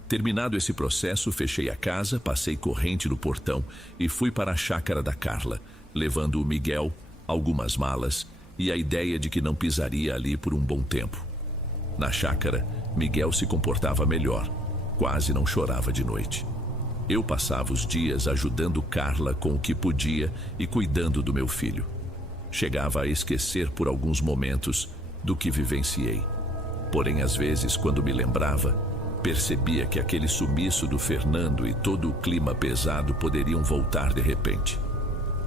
Terminado esse processo, fechei a casa, passei corrente no portão e fui para a chácara da Carla, levando o Miguel, algumas malas e a ideia de que não pisaria ali por um bom tempo. Na chácara, Miguel se comportava melhor, quase não chorava de noite. Eu passava os dias ajudando Carla com o que podia e cuidando do meu filho. Chegava a esquecer por alguns momentos do que vivenciei. Porém, às vezes, quando me lembrava, percebia que aquele sumiço do Fernando e todo o clima pesado poderiam voltar de repente.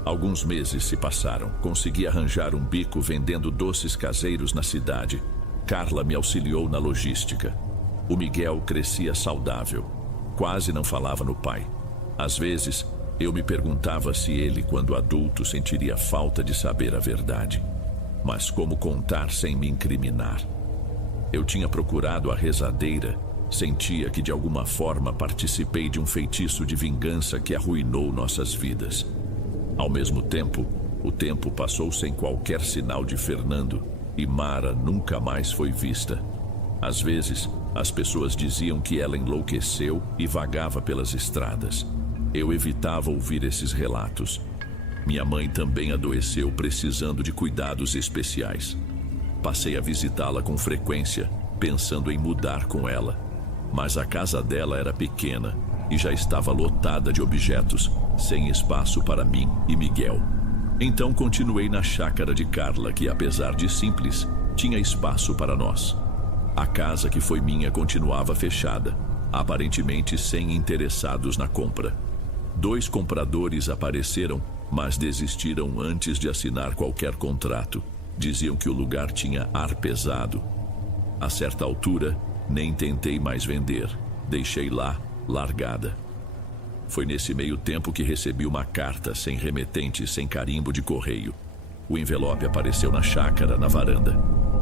Alguns meses se passaram. Consegui arranjar um bico vendendo doces caseiros na cidade. Carla me auxiliou na logística. O Miguel crescia saudável. Quase não falava no pai. Às vezes, eu me perguntava se ele, quando adulto, sentiria falta de saber a verdade. Mas como contar sem me incriminar? Eu tinha procurado a rezadeira, sentia que de alguma forma participei de um feitiço de vingança que arruinou nossas vidas. Ao mesmo tempo, o tempo passou sem qualquer sinal de Fernando e Mara nunca mais foi vista. Às vezes, as pessoas diziam que ela enlouqueceu e vagava pelas estradas. Eu evitava ouvir esses relatos. Minha mãe também adoeceu, precisando de cuidados especiais. Passei a visitá-la com frequência, pensando em mudar com ela. Mas a casa dela era pequena e já estava lotada de objetos, sem espaço para mim e Miguel. Então continuei na chácara de Carla, que apesar de simples, tinha espaço para nós. A casa que foi minha continuava fechada, aparentemente sem interessados na compra. 2 compradores apareceram, mas desistiram antes de assinar qualquer contrato. Diziam que o lugar tinha ar pesado. A certa altura, nem tentei mais vender. Deixei lá, largada. Foi nesse meio tempo que recebi uma carta sem remetente, sem carimbo de correio. O envelope apareceu na chácara, na varanda.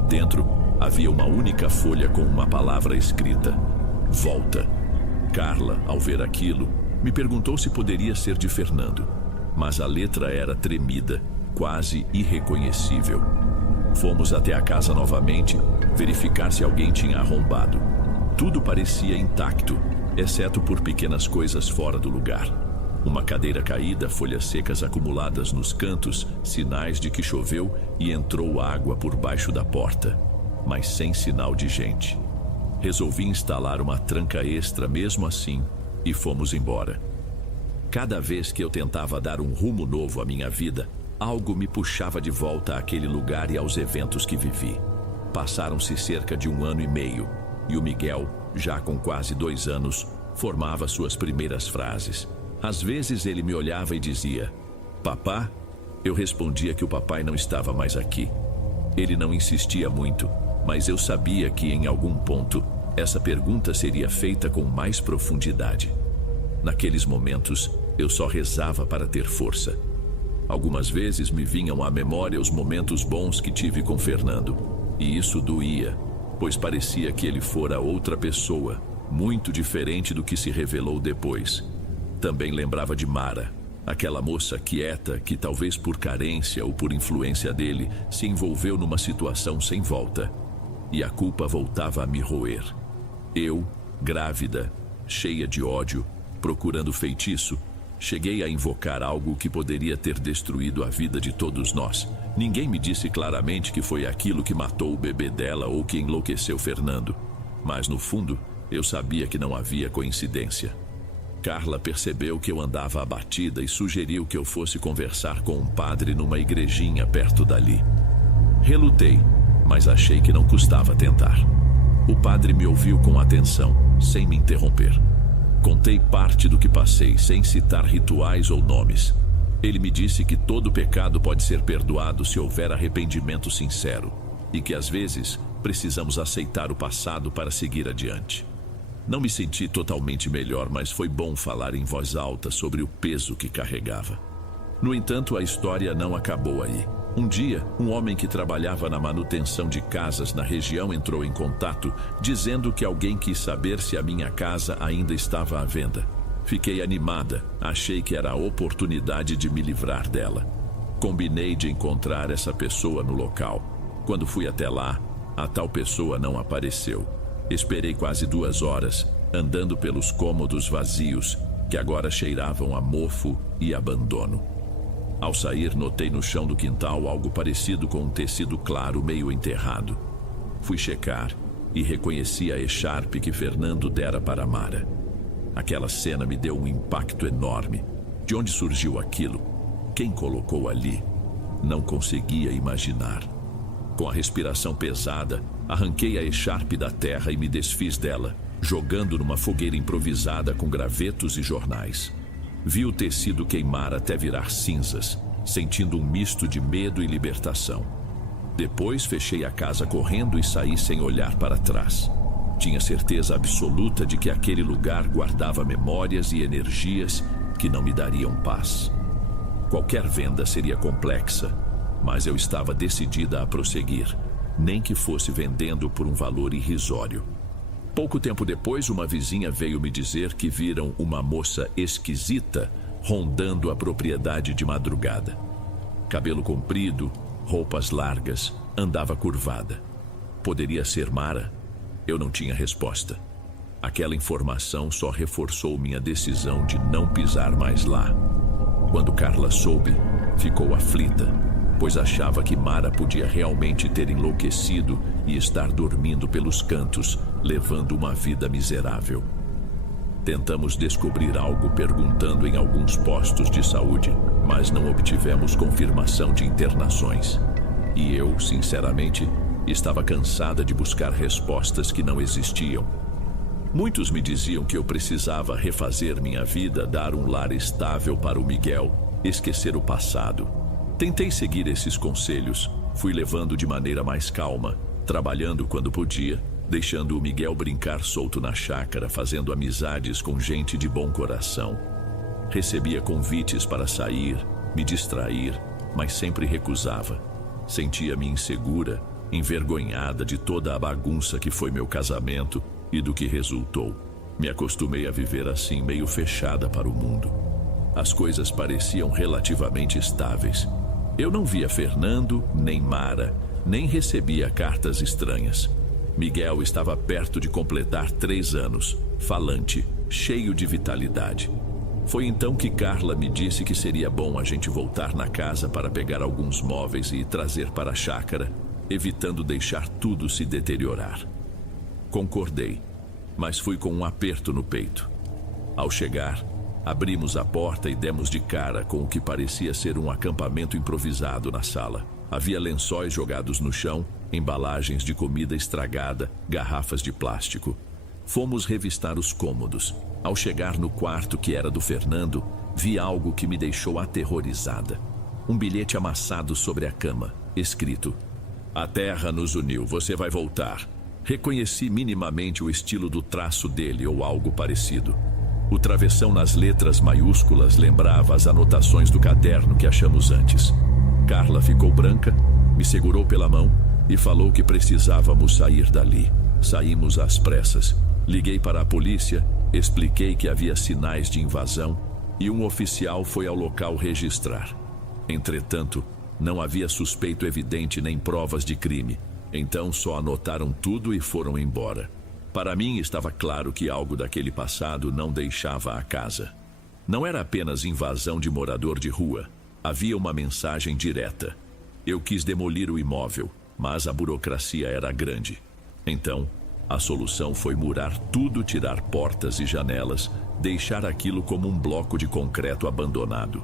Dentro, havia uma única folha com uma palavra escrita: volta. Carla, ao ver aquilo, me perguntou se poderia ser de Fernando. Mas a letra era tremida, quase irreconhecível. Fomos até a casa novamente, verificar se alguém tinha arrombado. Tudo parecia intacto, exceto por pequenas coisas fora do lugar. Uma cadeira caída, folhas secas acumuladas nos cantos, sinais de que choveu e entrou água por baixo da porta, mas sem sinal de gente. Resolvi instalar uma tranca extra mesmo assim e fomos embora. Cada vez que eu tentava dar um rumo novo à minha vida, algo me puxava de volta àquele lugar e aos eventos que vivi. Passaram-se cerca de 1 ano e meio, e o Miguel, já com quase 2 anos, formava suas primeiras frases. Às vezes ele me olhava e dizia: papá? Eu respondia que o papai não estava mais aqui. Ele não insistia muito, mas eu sabia que em algum ponto essa pergunta seria feita com mais profundidade. Naqueles momentos, eu só rezava para ter força. Algumas vezes me vinham à memória os momentos bons que tive com Fernando, e isso doía, pois parecia que ele fora outra pessoa, muito diferente do que se revelou depois. Também lembrava de Mara, aquela moça quieta que, talvez por carência ou por influência dele, se envolveu numa situação sem volta, e a culpa voltava a me roer. Eu, grávida, cheia de ódio, procurando feitiço, cheguei a invocar algo que poderia ter destruído a vida de todos nós. Ninguém me disse claramente que foi aquilo que matou o bebê dela ou que enlouqueceu Fernando. Mas no fundo, eu sabia que não havia coincidência. Carla percebeu que eu andava abatida e sugeriu que eu fosse conversar com um padre numa igrejinha perto dali. Relutei, mas achei que não custava tentar. O padre me ouviu com atenção, sem me interromper. Contei parte do que passei, sem citar rituais ou nomes. Ele me disse que todo pecado pode ser perdoado se houver arrependimento sincero, e que às vezes precisamos aceitar o passado para seguir adiante. Não me senti totalmente melhor, mas foi bom falar em voz alta sobre o peso que carregava. No entanto, a história não acabou aí. Um dia, um homem que trabalhava na manutenção de casas na região entrou em contato, dizendo que alguém quis saber se a minha casa ainda estava à venda. Fiquei animada, achei que era a oportunidade de me livrar dela. Combinei de encontrar essa pessoa no local. Quando fui até lá, a tal pessoa não apareceu. Esperei quase 2 horas, andando pelos cômodos vazios, que agora cheiravam a mofo e abandono. Ao sair, notei no chão do quintal algo parecido com um tecido claro meio enterrado. Fui checar e reconheci a echarpe que Fernando dera para Mara. Aquela cena me deu um impacto enorme. De onde surgiu aquilo? Quem colocou ali? Não conseguia imaginar. Com a respiração pesada, arranquei a echarpe da terra e me desfiz dela, jogando numa fogueira improvisada com gravetos e jornais. Vi o tecido queimar até virar cinzas, sentindo um misto de medo e libertação. Depois fechei a casa correndo e saí sem olhar para trás. Tinha certeza absoluta de que aquele lugar guardava memórias e energias que não me dariam paz. Qualquer venda seria complexa, mas eu estava decidida a prosseguir. nem que fosse vendendo por um valor irrisório. Pouco tempo depois, uma vizinha veio me dizer que viram uma moça esquisita rondando a propriedade de madrugada. Cabelo comprido, roupas largas, andava curvada. Poderia ser Mara? Eu não tinha resposta. Aquela informação só reforçou minha decisão de não pisar mais lá. Quando Carla soube, ficou aflita, pois achava que Mara podia realmente ter enlouquecido e estar dormindo pelos cantos, levando uma vida miserável. Tentamos descobrir algo perguntando em alguns postos de saúde, mas não obtivemos confirmação de internações. E eu, sinceramente, estava cansada de buscar respostas que não existiam. Muitos me diziam que eu precisava refazer minha vida, dar um lar estável para o Miguel, esquecer o passado. Tentei seguir esses conselhos, fui levando de maneira mais calma, trabalhando quando podia, deixando o Miguel brincar solto na chácara, fazendo amizades com gente de bom coração. Recebia convites para sair, me distrair, mas sempre recusava. Sentia-me insegura, envergonhada de toda a bagunça que foi meu casamento e do que resultou. Me acostumei a viver assim, meio fechada para o mundo. As coisas pareciam relativamente estáveis. Eu não via Fernando, nem Mara, nem recebia cartas estranhas. Miguel estava perto de completar 3 anos, falante, cheio de vitalidade. Foi então que Carla me disse que seria bom a gente voltar na casa para pegar alguns móveis e trazer para a chácara, evitando deixar tudo se deteriorar. Concordei, mas fui com um aperto no peito. Ao chegar, abrimos a porta e demos de cara com o que parecia ser um acampamento improvisado na sala. Havia lençóis jogados no chão, embalagens de comida estragada, garrafas de plástico. Fomos revistar os cômodos. Ao chegar no quarto que era do Fernando, vi algo que me deixou aterrorizada. Um bilhete amassado sobre a cama, escrito: "A terra nos uniu, você vai voltar." Reconheci minimamente o estilo do traço dele ou algo parecido. O travessão nas letras maiúsculas lembrava as anotações do caderno que achamos antes. Carla ficou branca, me segurou pela mão e falou que precisávamos sair dali. Saímos às pressas. Liguei para a polícia, expliquei que havia sinais de invasão e um oficial foi ao local registrar. Entretanto, não havia suspeito evidente nem provas de crime, então só anotaram tudo e foram embora. Para mim estava claro que algo daquele passado não deixava a casa. Não era apenas invasão de morador de rua, havia uma mensagem direta. Eu quis demolir o imóvel, mas a burocracia era grande. Então, a solução foi murar tudo, tirar portas e janelas, deixar aquilo como um bloco de concreto abandonado.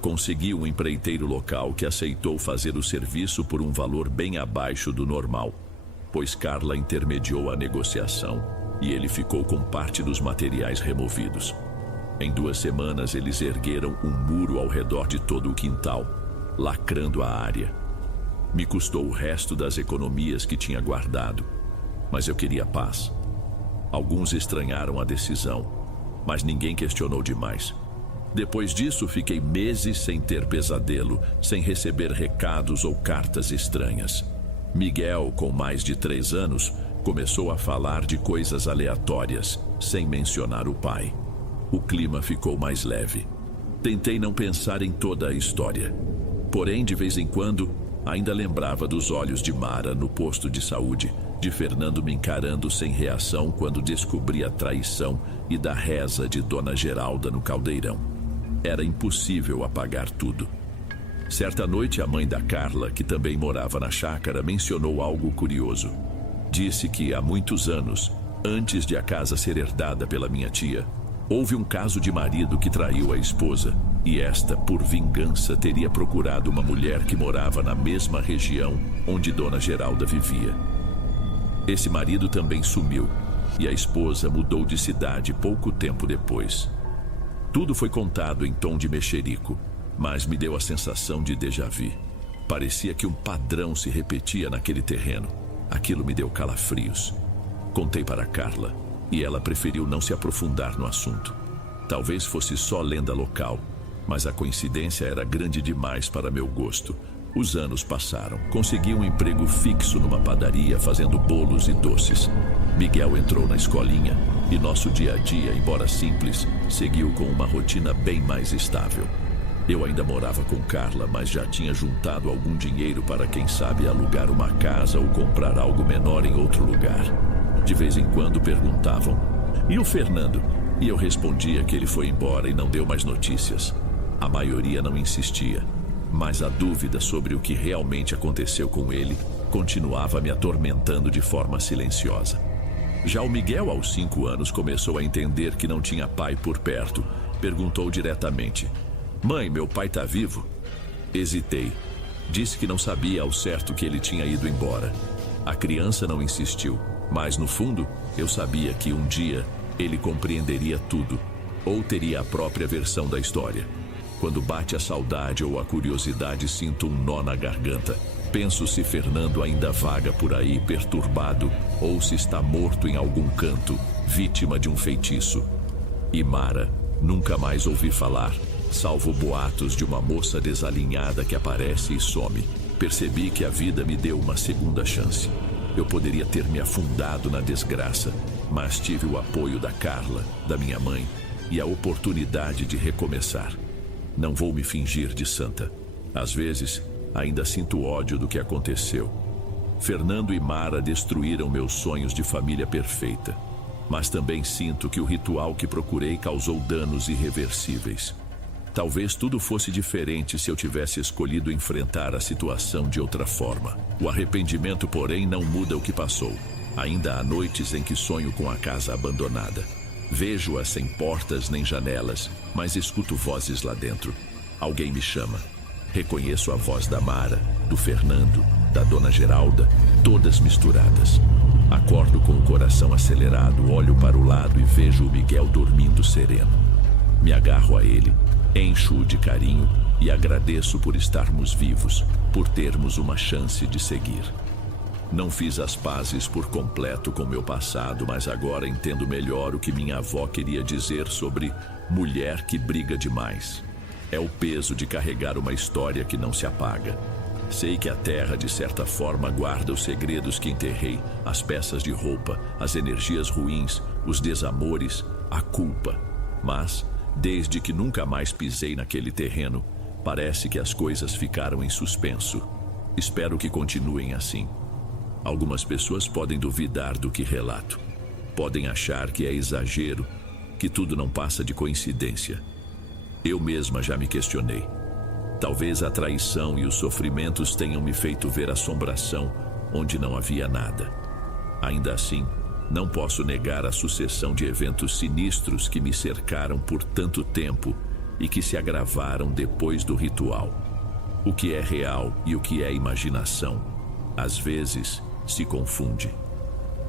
Consegui um empreiteiro local que aceitou fazer o serviço por um valor bem abaixo do normal, pois Carla intermediou a negociação e ele ficou com parte dos materiais removidos. Em 2 semanas eles ergueram um muro ao redor de todo o quintal, lacrando a área. Me custou o resto das economias que tinha guardado, mas eu queria paz. Alguns estranharam a decisão, mas ninguém questionou demais. Depois disso, fiquei meses sem ter pesadelo, sem receber recados ou cartas estranhas. Miguel, com mais de 3 anos, começou a falar de coisas aleatórias, sem mencionar o pai. O clima ficou mais leve. Tentei não pensar em toda a história. Porém, de vez em quando, ainda lembrava dos olhos de Mara no posto de saúde, de Fernando me encarando sem reação quando descobri a traição e da reza de Dona Geralda no caldeirão. Era impossível apagar tudo. Certa noite, a mãe da Carla, que também morava na chácara, mencionou algo curioso. Disse que há muitos anos, antes de a casa ser herdada pela minha tia, houve um caso de marido que traiu a esposa, e esta, por vingança, teria procurado uma mulher que morava na mesma região onde Dona Geralda vivia. Esse marido também sumiu, e a esposa mudou de cidade pouco tempo depois. Tudo foi contado em tom de mexerico, mas me deu a sensação de déjà vu. Parecia que um padrão se repetia naquele terreno. Aquilo me deu calafrios. Contei para Carla, e ela preferiu não se aprofundar no assunto. Talvez fosse só lenda local, mas a coincidência era grande demais para meu gosto. Os anos passaram. Consegui um emprego fixo numa padaria fazendo bolos e doces. Miguel entrou na escolinha e nosso dia a dia, embora simples, seguiu com uma rotina bem mais estável. Eu ainda morava com Carla, mas já tinha juntado algum dinheiro para, quem sabe, alugar uma casa ou comprar algo menor em outro lugar. De vez em quando perguntavam: "E o Fernando?" E eu respondia que ele foi embora e não deu mais notícias. A maioria não insistia, mas a dúvida sobre o que realmente aconteceu com ele continuava me atormentando de forma silenciosa. Já o Miguel, aos 5 anos, começou a entender que não tinha pai por perto. Perguntou diretamente: "Mãe, meu pai tá vivo?" Hesitei. Disse que não sabia ao certo que ele tinha ido embora. A criança não insistiu, mas no fundo eu sabia que um dia ele compreenderia tudo, ou teria a própria versão da história. Quando bate a saudade ou a curiosidade, sinto um nó na garganta. Penso se Fernando ainda vaga por aí perturbado, ou se está morto em algum canto, vítima de um feitiço. E Mara, nunca mais ouvi falar, salvo boatos de uma moça desalinhada que aparece e some. Percebi que a vida me deu uma segunda chance. Eu poderia ter me afundado na desgraça, mas tive o apoio da Carla, da minha mãe, e a oportunidade de recomeçar. Não vou me fingir de santa. Às vezes, ainda sinto ódio do que aconteceu. Fernando e Mara destruíram meus sonhos de família perfeita. Mas também sinto que o ritual que procurei causou danos irreversíveis. Talvez tudo fosse diferente se eu tivesse escolhido enfrentar a situação de outra forma. O arrependimento, porém, não muda o que passou. Ainda há noites em que sonho com a casa abandonada. Vejo-a sem portas nem janelas, mas escuto vozes lá dentro. Alguém me chama. Reconheço a voz da Mara, do Fernando, da Dona Geralda, todas misturadas. Acordo com o coração acelerado, olho para o lado e vejo o Miguel dormindo sereno. Me agarro a ele, encho-o de carinho e agradeço por estarmos vivos, por termos uma chance de seguir. Não fiz as pazes por completo com meu passado, mas agora entendo melhor o que minha avó queria dizer sobre mulher que briga demais. É o peso de carregar uma história que não se apaga. Sei que a terra, de certa forma, guarda os segredos que enterrei, as peças de roupa, as energias ruins, os desamores, a culpa. Mas, desde que nunca mais pisei naquele terreno, parece que as coisas ficaram em suspenso. Espero que continuem assim. Algumas pessoas podem duvidar do que relato. Podem achar que é exagero, que tudo não passa de coincidência. Eu mesma já me questionei. Talvez a traição e os sofrimentos tenham me feito ver assombração onde não havia nada. Ainda assim, não posso negar a sucessão de eventos sinistros que me cercaram por tanto tempo e que se agravaram depois do ritual. O que é real e o que é imaginação, às vezes, se confunde.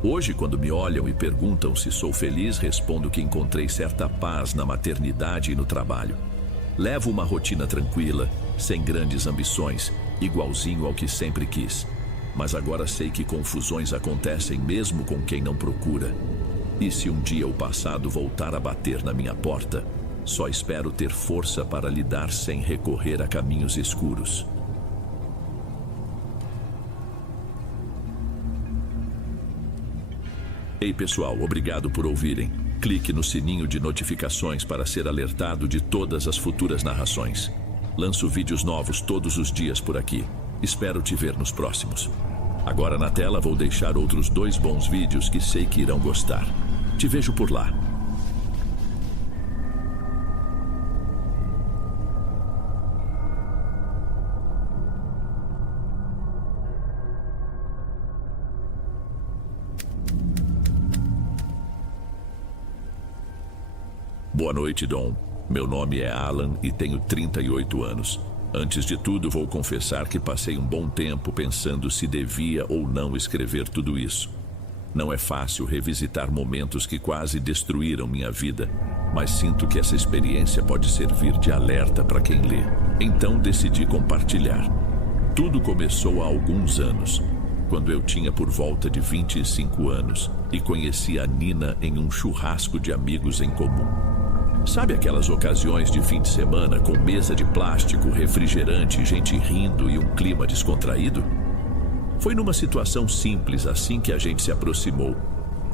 Hoje, quando me olham e perguntam se sou feliz, respondo que encontrei certa paz na maternidade e no trabalho. Levo uma rotina tranquila, sem grandes ambições, igualzinho ao que sempre quis. Mas agora sei que confusões acontecem mesmo com quem não procura. E se um dia o passado voltar a bater na minha porta, só espero ter força para lidar sem recorrer a caminhos escuros. Ei pessoal, obrigado por ouvirem. Clique no sininho de notificações para ser alertado de todas as futuras narrações. Lanço vídeos novos todos os dias por aqui. Espero te ver nos próximos. Agora na tela vou deixar outros 2 bons vídeos que sei que irão gostar. Te vejo por lá. Boa noite, Dom. Meu nome é Alan e tenho 38 anos. Antes de tudo, vou confessar que passei um bom tempo pensando se devia ou não escrever tudo isso. Não é fácil revisitar momentos que quase destruíram minha vida, mas sinto que essa experiência pode servir de alerta para quem lê. Então decidi compartilhar. Tudo começou há alguns anos, quando eu tinha por volta de 25 anos e conheci a Nina em um churrasco de amigos em comum. Sabe aquelas ocasiões de fim de semana com mesa de plástico, refrigerante, gente rindo e um clima descontraído? Foi numa situação simples assim que a gente se aproximou.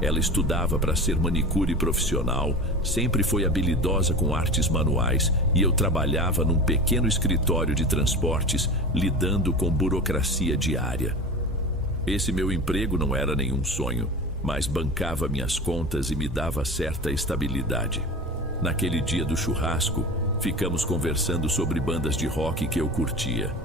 Ela estudava para ser manicure profissional, sempre foi habilidosa com artes manuais e eu trabalhava num pequeno escritório de transportes, lidando com burocracia diária. Esse meu emprego não era nenhum sonho, mas bancava minhas contas e me dava certa estabilidade. Naquele dia do churrasco, ficamos conversando sobre bandas de rock que eu curtia.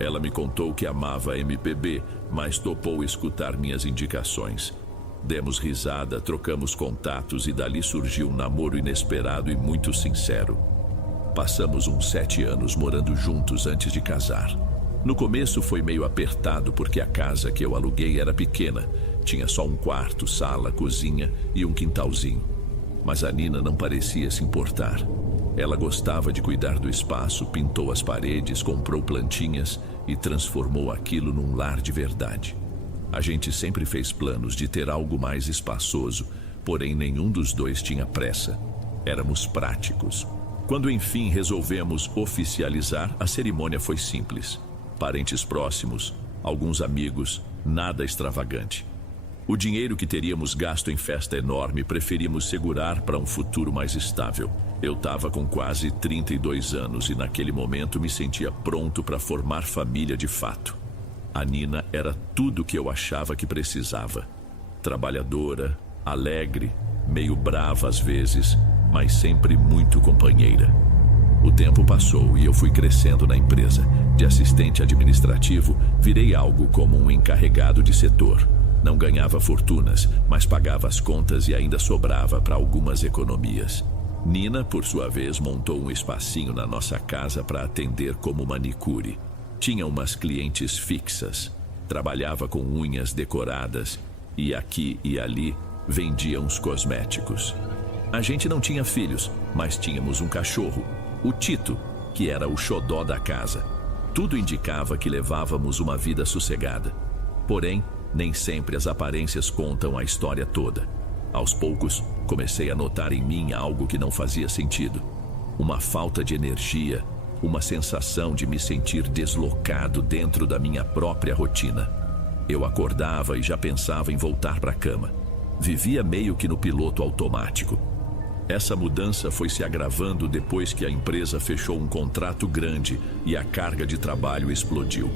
Ela me contou que amava MPB, mas topou escutar minhas indicações. Demos risada, trocamos contatos e dali surgiu um namoro inesperado e muito sincero. Passamos uns 7 anos morando juntos antes de casar. No começo foi meio apertado porque a casa que eu aluguei era pequena. Tinha só um quarto, sala, cozinha e um quintalzinho. Mas a Nina não parecia se importar. Ela gostava de cuidar do espaço, pintou as paredes, comprou plantinhas e transformou aquilo num lar de verdade. A gente sempre fez planos de ter algo mais espaçoso, porém nenhum dos dois tinha pressa. Éramos práticos. Quando enfim resolvemos oficializar, a cerimônia foi simples. Parentes próximos, alguns amigos, nada extravagante. O dinheiro que teríamos gasto em festa enorme preferimos segurar para um futuro mais estável. Eu estava com quase 32 anos e naquele momento me sentia pronto para formar família de fato. A Nina era tudo o que eu achava que precisava. Trabalhadora, alegre, meio brava às vezes, mas sempre muito companheira. O tempo passou e eu fui crescendo na empresa. De assistente administrativo, virei algo como um encarregado de setor. Não ganhava fortunas, mas pagava as contas e ainda sobrava para algumas economias. Nina, por sua vez, montou um espacinho na nossa casa para atender como manicure. Tinha umas clientes fixas, trabalhava com unhas decoradas e aqui e ali vendia uns cosméticos. A gente não tinha filhos, mas tínhamos um cachorro, o Tito, que era o xodó da casa. Tudo indicava que levávamos uma vida sossegada. Porém, nem sempre as aparências contam a história toda. Aos poucos, comecei a notar em mim algo que não fazia sentido. Uma falta de energia, uma sensação de me sentir deslocado dentro da minha própria rotina. Eu acordava e já pensava em voltar para a cama. Vivia meio que no piloto automático. Essa mudança foi se agravando depois que a empresa fechou um contrato grande e a carga de trabalho explodiu.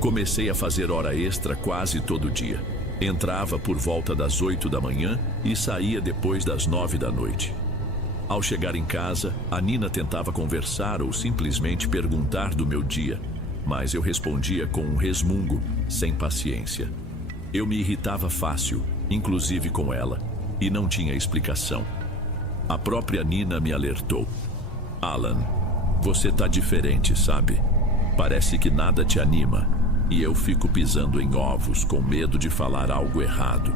Comecei a fazer hora extra quase todo dia. Entrava por volta das 8 da manhã e saía depois das 9 da noite. Ao chegar em casa, a Nina tentava conversar ou simplesmente perguntar do meu dia, mas eu respondia com um resmungo, sem paciência. Eu me irritava fácil, inclusive com ela, e não tinha explicação. A própria Nina me alertou. Alan, você tá diferente, sabe? Parece que nada te anima, e eu fico pisando em ovos com medo de falar algo errado.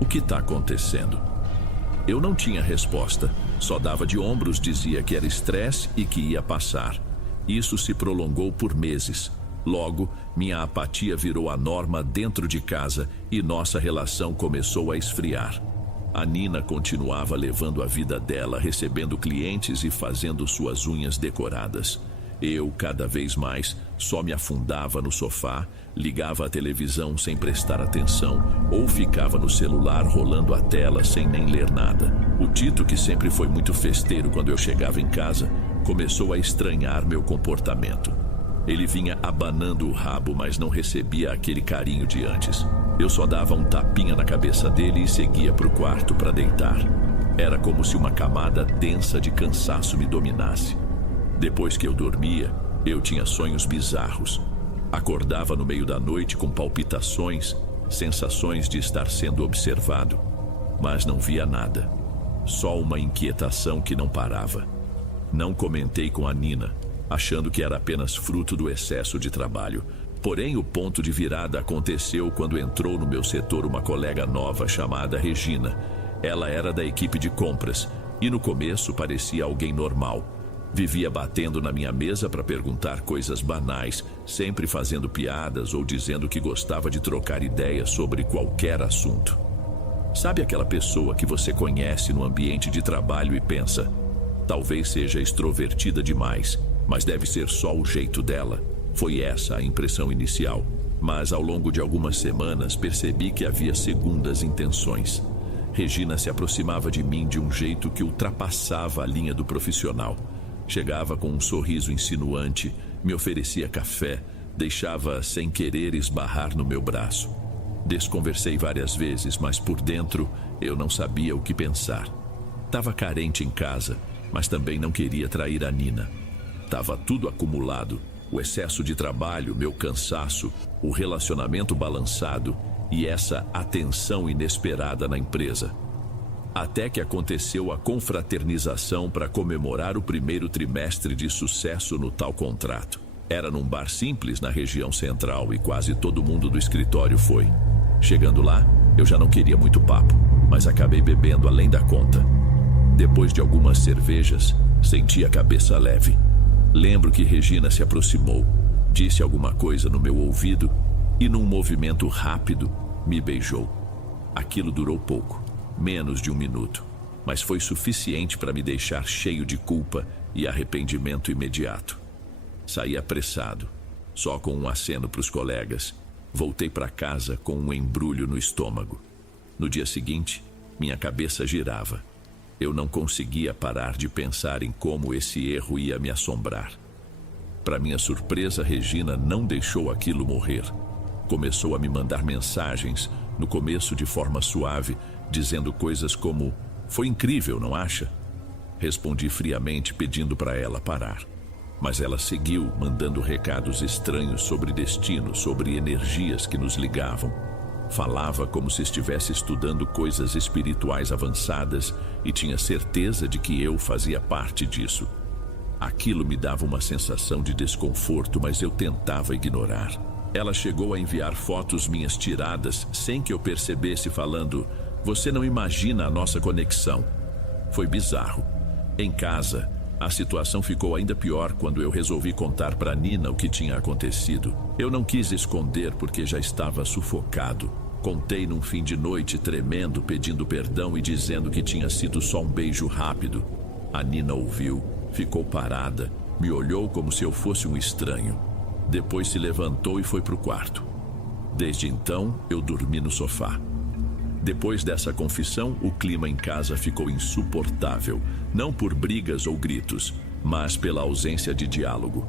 O que tá acontecendo? Eu não tinha resposta, só dava de ombros, dizia que era estresse e que ia passar. Isso se prolongou por meses. Logo, minha apatia virou a norma dentro de casa e nossa relação começou a esfriar. A Nina continuava levando a vida dela, recebendo clientes e fazendo suas unhas decoradas. Eu, cada vez mais, só me afundava no sofá, ligava a televisão sem prestar atenção ou ficava no celular rolando a tela sem nem ler nada. O Tito, que sempre foi muito festeiro quando eu chegava em casa, começou a estranhar meu comportamento. Ele vinha abanando o rabo, mas não recebia aquele carinho de antes. Eu só dava um tapinha na cabeça dele e seguia para o quarto para deitar. Era como se uma camada densa de cansaço me dominasse. Depois que eu dormia, eu tinha sonhos bizarros. Acordava no meio da noite com palpitações, sensações de estar sendo observado, mas não via nada. Só uma inquietação que não parava. Não comentei com a Nina, achando que era apenas fruto do excesso de trabalho. Porém, o ponto de virada aconteceu quando entrou no meu setor uma colega nova chamada Regina. Ela era da equipe de compras e no começo parecia alguém normal. Vivia batendo na minha mesa para perguntar coisas banais, sempre fazendo piadas ou dizendo que gostava de trocar ideias sobre qualquer assunto. Sabe aquela pessoa que você conhece no ambiente de trabalho e pensa: Talvez seja extrovertida demais, mas deve ser só o jeito dela. Foi essa a impressão inicial, mas ao longo de algumas semanas percebi que havia segundas intenções. Regina se aproximava de mim de um jeito que ultrapassava a linha do profissional. Chegava com um sorriso insinuante, me oferecia café, deixava sem querer esbarrar no meu braço. Desconversei várias vezes, mas por dentro eu não sabia o que pensar. Estava carente em casa, mas também não queria trair a Nina. Estava tudo acumulado, o excesso de trabalho, meu cansaço, o relacionamento balançado e essa atenção inesperada na empresa. Até que aconteceu a confraternização para comemorar o primeiro trimestre de sucesso no tal contrato. Era num bar simples na região central e quase todo mundo do escritório foi. Chegando lá, eu já não queria muito papo, mas acabei bebendo além da conta. Depois de algumas cervejas, senti a cabeça leve. Lembro que Regina se aproximou, disse alguma coisa no meu ouvido e, num movimento rápido, me beijou. Aquilo durou pouco, menos de 1 minuto, mas foi suficiente para me deixar cheio de culpa e arrependimento imediato. Saí apressado, só com um aceno para os colegas. Voltei para casa com um embrulho no estômago. No dia seguinte, minha cabeça girava. Eu não conseguia parar de pensar em como esse erro ia me assombrar. Para minha surpresa, Regina não deixou aquilo morrer. Começou a me mandar mensagens, no começo de forma suave, dizendo coisas como: "Foi incrível, não acha?" Respondi friamente, pedindo para ela parar. Mas ela seguiu mandando recados estranhos sobre destino, sobre energias que nos ligavam. Falava como se estivesse estudando coisas espirituais avançadas e tinha certeza de que eu fazia parte disso. Aquilo me dava uma sensação de desconforto, mas eu tentava ignorar. Ela chegou a enviar fotos minhas tiradas sem que eu percebesse, falando: "Você não imagina a nossa conexão." Foi bizarro. Em casa, a situação ficou ainda pior quando eu resolvi contar para Nina o que tinha acontecido. Eu não quis esconder porque já estava sufocado. Contei num fim de noite tremendo, pedindo perdão e dizendo que tinha sido só um beijo rápido. A Nina ouviu, ficou parada, me olhou como se eu fosse um estranho. Depois se levantou e foi para o quarto. Desde então, eu dormi no sofá. Depois dessa confissão, o clima em casa ficou insuportável, não por brigas ou gritos, mas pela ausência de diálogo.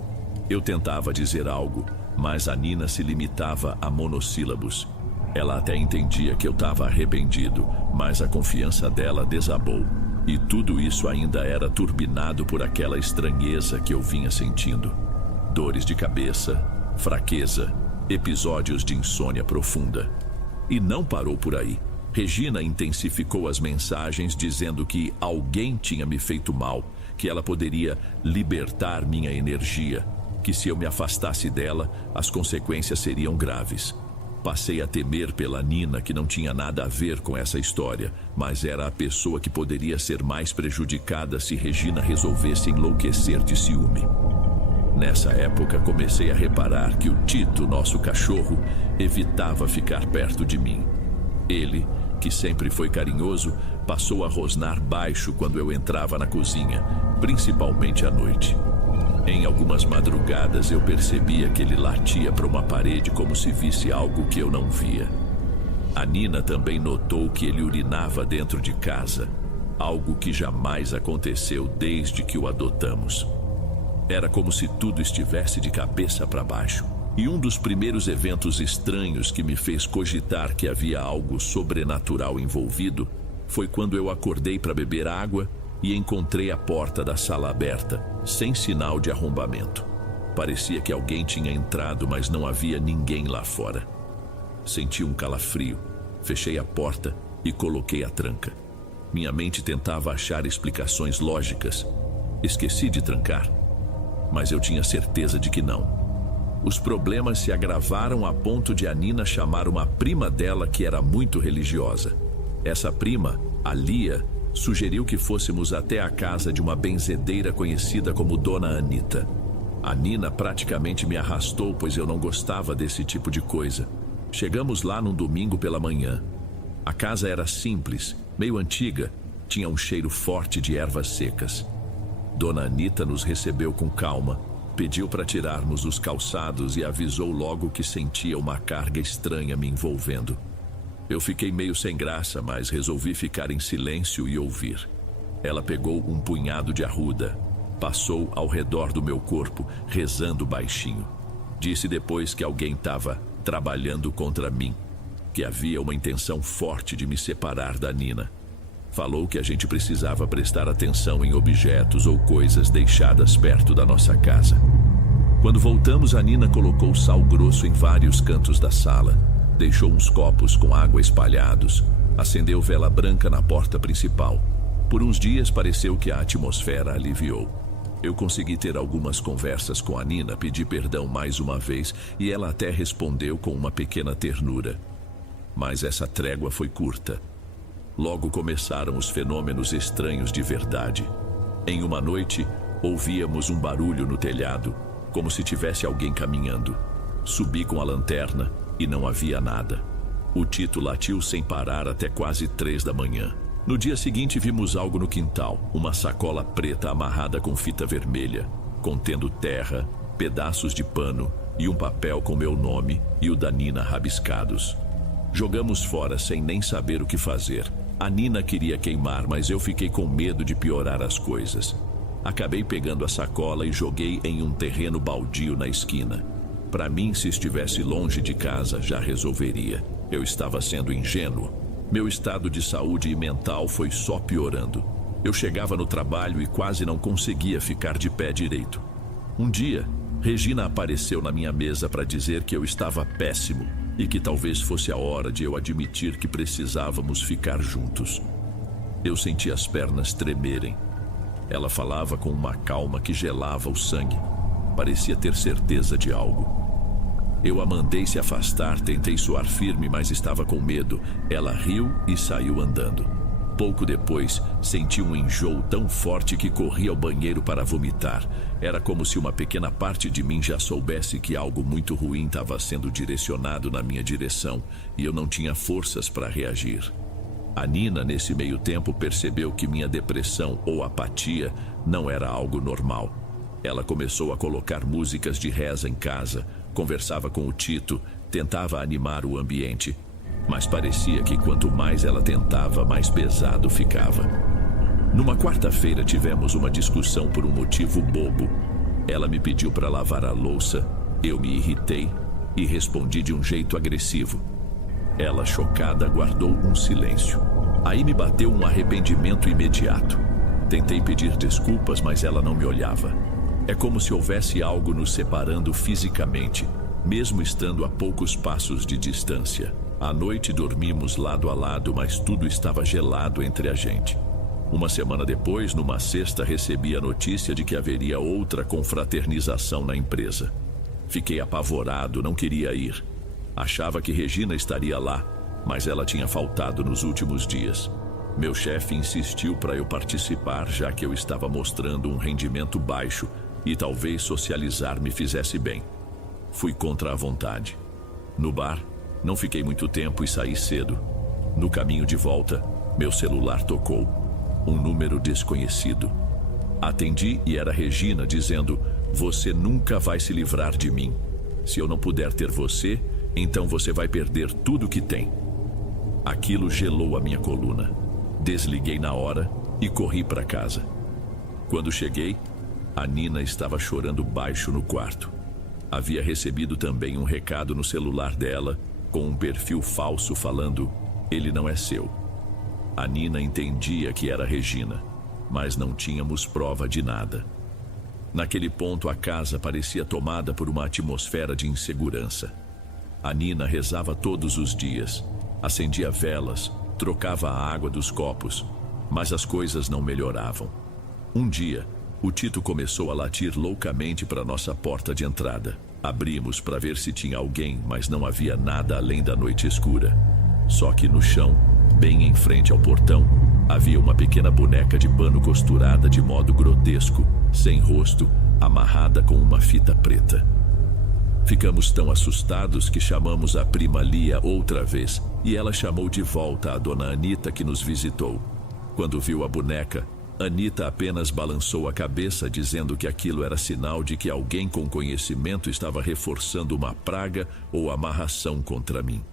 Eu tentava dizer algo, mas a Nina se limitava a monossílabos. Ela até entendia que eu estava arrependido, mas a confiança dela desabou. E tudo isso ainda era turbinado por aquela estranheza que eu vinha sentindo. Dores de cabeça, fraqueza, episódios de insônia profunda. E não parou por aí. Regina intensificou as mensagens dizendo que alguém tinha me feito mal, que ela poderia libertar minha energia, que se eu me afastasse dela, as consequências seriam graves. Passei a temer pela Nina, que não tinha nada a ver com essa história, mas era a pessoa que poderia ser mais prejudicada se Regina resolvesse enlouquecer de ciúme. Nessa época, comecei a reparar que o Tito, nosso cachorro, evitava ficar perto de mim. Ele, que sempre foi carinhoso, passou a rosnar baixo quando eu entrava na cozinha, principalmente à noite. Em algumas madrugadas eu percebia que ele latia para uma parede como se visse algo que eu não via. A Nina também notou que ele urinava dentro de casa, algo que jamais aconteceu desde que o adotamos. Era como se tudo estivesse de cabeça para baixo. E um dos primeiros eventos estranhos que me fez cogitar que havia algo sobrenatural envolvido foi quando eu acordei para beber água e encontrei a porta da sala aberta, sem sinal de arrombamento. Parecia que alguém tinha entrado, mas não havia ninguém lá fora. Senti um calafrio, fechei a porta e coloquei a tranca. Minha mente tentava achar explicações lógicas. Esqueci de trancar, mas eu tinha certeza de que não. Os problemas se agravaram a ponto de a Nina chamar uma prima dela que era muito religiosa. Essa prima, a Lia, sugeriu que fôssemos até a casa de uma benzedeira conhecida como Dona Anita. A Nina praticamente me arrastou, pois eu não gostava desse tipo de coisa. Chegamos lá num domingo pela manhã. A casa era simples, meio antiga, tinha um cheiro forte de ervas secas. Dona Anita nos recebeu com calma, pediu para tirarmos os calçados e avisou logo que sentia uma carga estranha me envolvendo. Eu fiquei meio sem graça, mas resolvi ficar em silêncio e ouvir. Ela pegou um punhado de arruda, passou ao redor do meu corpo, rezando baixinho. Disse depois que alguém estava trabalhando contra mim, que havia uma intenção forte de me separar da Nina. Falou que a gente precisava prestar atenção em objetos ou coisas deixadas perto da nossa casa. Quando voltamos, a Nina colocou sal grosso em vários cantos da sala, deixou uns copos com água espalhados, acendeu vela branca na porta principal. Por uns dias pareceu que a atmosfera aliviou. Eu consegui ter algumas conversas com a Nina, pedi perdão mais uma vez e ela até respondeu com uma pequena ternura. Mas essa trégua foi curta. Logo começaram os fenômenos estranhos de verdade. Em uma noite, ouvíamos um barulho no telhado, como se tivesse alguém caminhando. Subi com a lanterna e não havia nada. O Tito latiu sem parar até quase 3 da manhã. No dia seguinte vimos algo no quintal, uma sacola preta amarrada com fita vermelha, contendo terra, pedaços de pano e um papel com meu nome e o da Nina rabiscados. Jogamos fora sem nem saber o que fazer. A Nina queria queimar, mas eu fiquei com medo de piorar as coisas. Acabei pegando a sacola e joguei em um terreno baldio na esquina. Para mim, se estivesse longe de casa, já resolveria. Eu estava sendo ingênuo. Meu estado de saúde e mental foi só piorando. Eu chegava no trabalho e quase não conseguia ficar de pé direito. Um dia, Regina apareceu na minha mesa para dizer que eu estava péssimo e que talvez fosse a hora de eu admitir que precisávamos ficar juntos. Eu senti as pernas tremerem. Ela falava com uma calma que gelava o sangue. Parecia ter certeza de algo. Eu a mandei se afastar, tentei soar firme, mas estava com medo. Ela riu e saiu andando. Pouco depois, senti um enjoo tão forte que corri ao banheiro para vomitar. Era como se uma pequena parte de mim já soubesse que algo muito ruim estava sendo direcionado na minha direção e eu não tinha forças para reagir. A Nina, nesse meio tempo, percebeu que minha depressão ou apatia não era algo normal. Ela começou a colocar músicas de reza em casa, conversava com o Tito, tentava animar o ambiente. Mas parecia que quanto mais ela tentava, mais pesado ficava. Numa quarta-feira tivemos uma discussão por um motivo bobo. Ela me pediu para lavar a louça, eu me irritei e respondi de um jeito agressivo. Ela, chocada, guardou um silêncio. Aí me bateu um arrependimento imediato. Tentei pedir desculpas, mas ela não me olhava. É como se houvesse algo nos separando fisicamente, mesmo estando a poucos passos de distância. À noite dormimos lado a lado, mas tudo estava gelado entre a gente. Uma semana depois, numa sexta, recebi a notícia de que haveria outra confraternização na empresa. Fiquei apavorado, não queria ir. Achava que Regina estaria lá, mas ela tinha faltado nos últimos dias. Meu chefe insistiu para eu participar, já que eu estava mostrando um rendimento baixo e talvez socializar me fizesse bem. Fui contra a vontade. No bar, não fiquei muito tempo e saí cedo. No caminho de volta, meu celular tocou. Um número desconhecido. Atendi e era Regina dizendo: "Você nunca vai se livrar de mim. Se eu não puder ter você, então você vai perder tudo que tem." Aquilo gelou a minha coluna. Desliguei na hora e corri para casa. Quando cheguei, a Nina estava chorando baixo no quarto. Havia recebido também um recado no celular dela, com um perfil falso falando: "Ele não é seu." A Nina entendia que era Regina, mas não tínhamos prova de nada. Naquele ponto, a casa parecia tomada por uma atmosfera de insegurança. A Nina rezava todos os dias, acendia velas, trocava a água dos copos, mas as coisas não melhoravam. Um dia, o Tito começou a latir loucamente para nossa porta de entrada. Abrimos para ver se tinha alguém, mas não havia nada além da noite escura. Só que no chão, bem em frente ao portão, havia uma pequena boneca de pano costurada de modo grotesco, sem rosto, amarrada com uma fita preta. Ficamos tão assustados que chamamos a prima Lia outra vez, e ela chamou de volta a dona Anita, que nos visitou. Quando viu a boneca, Anita apenas balançou a cabeça, dizendo que aquilo era sinal de que alguém com conhecimento estava reforçando uma praga ou amarração contra mim.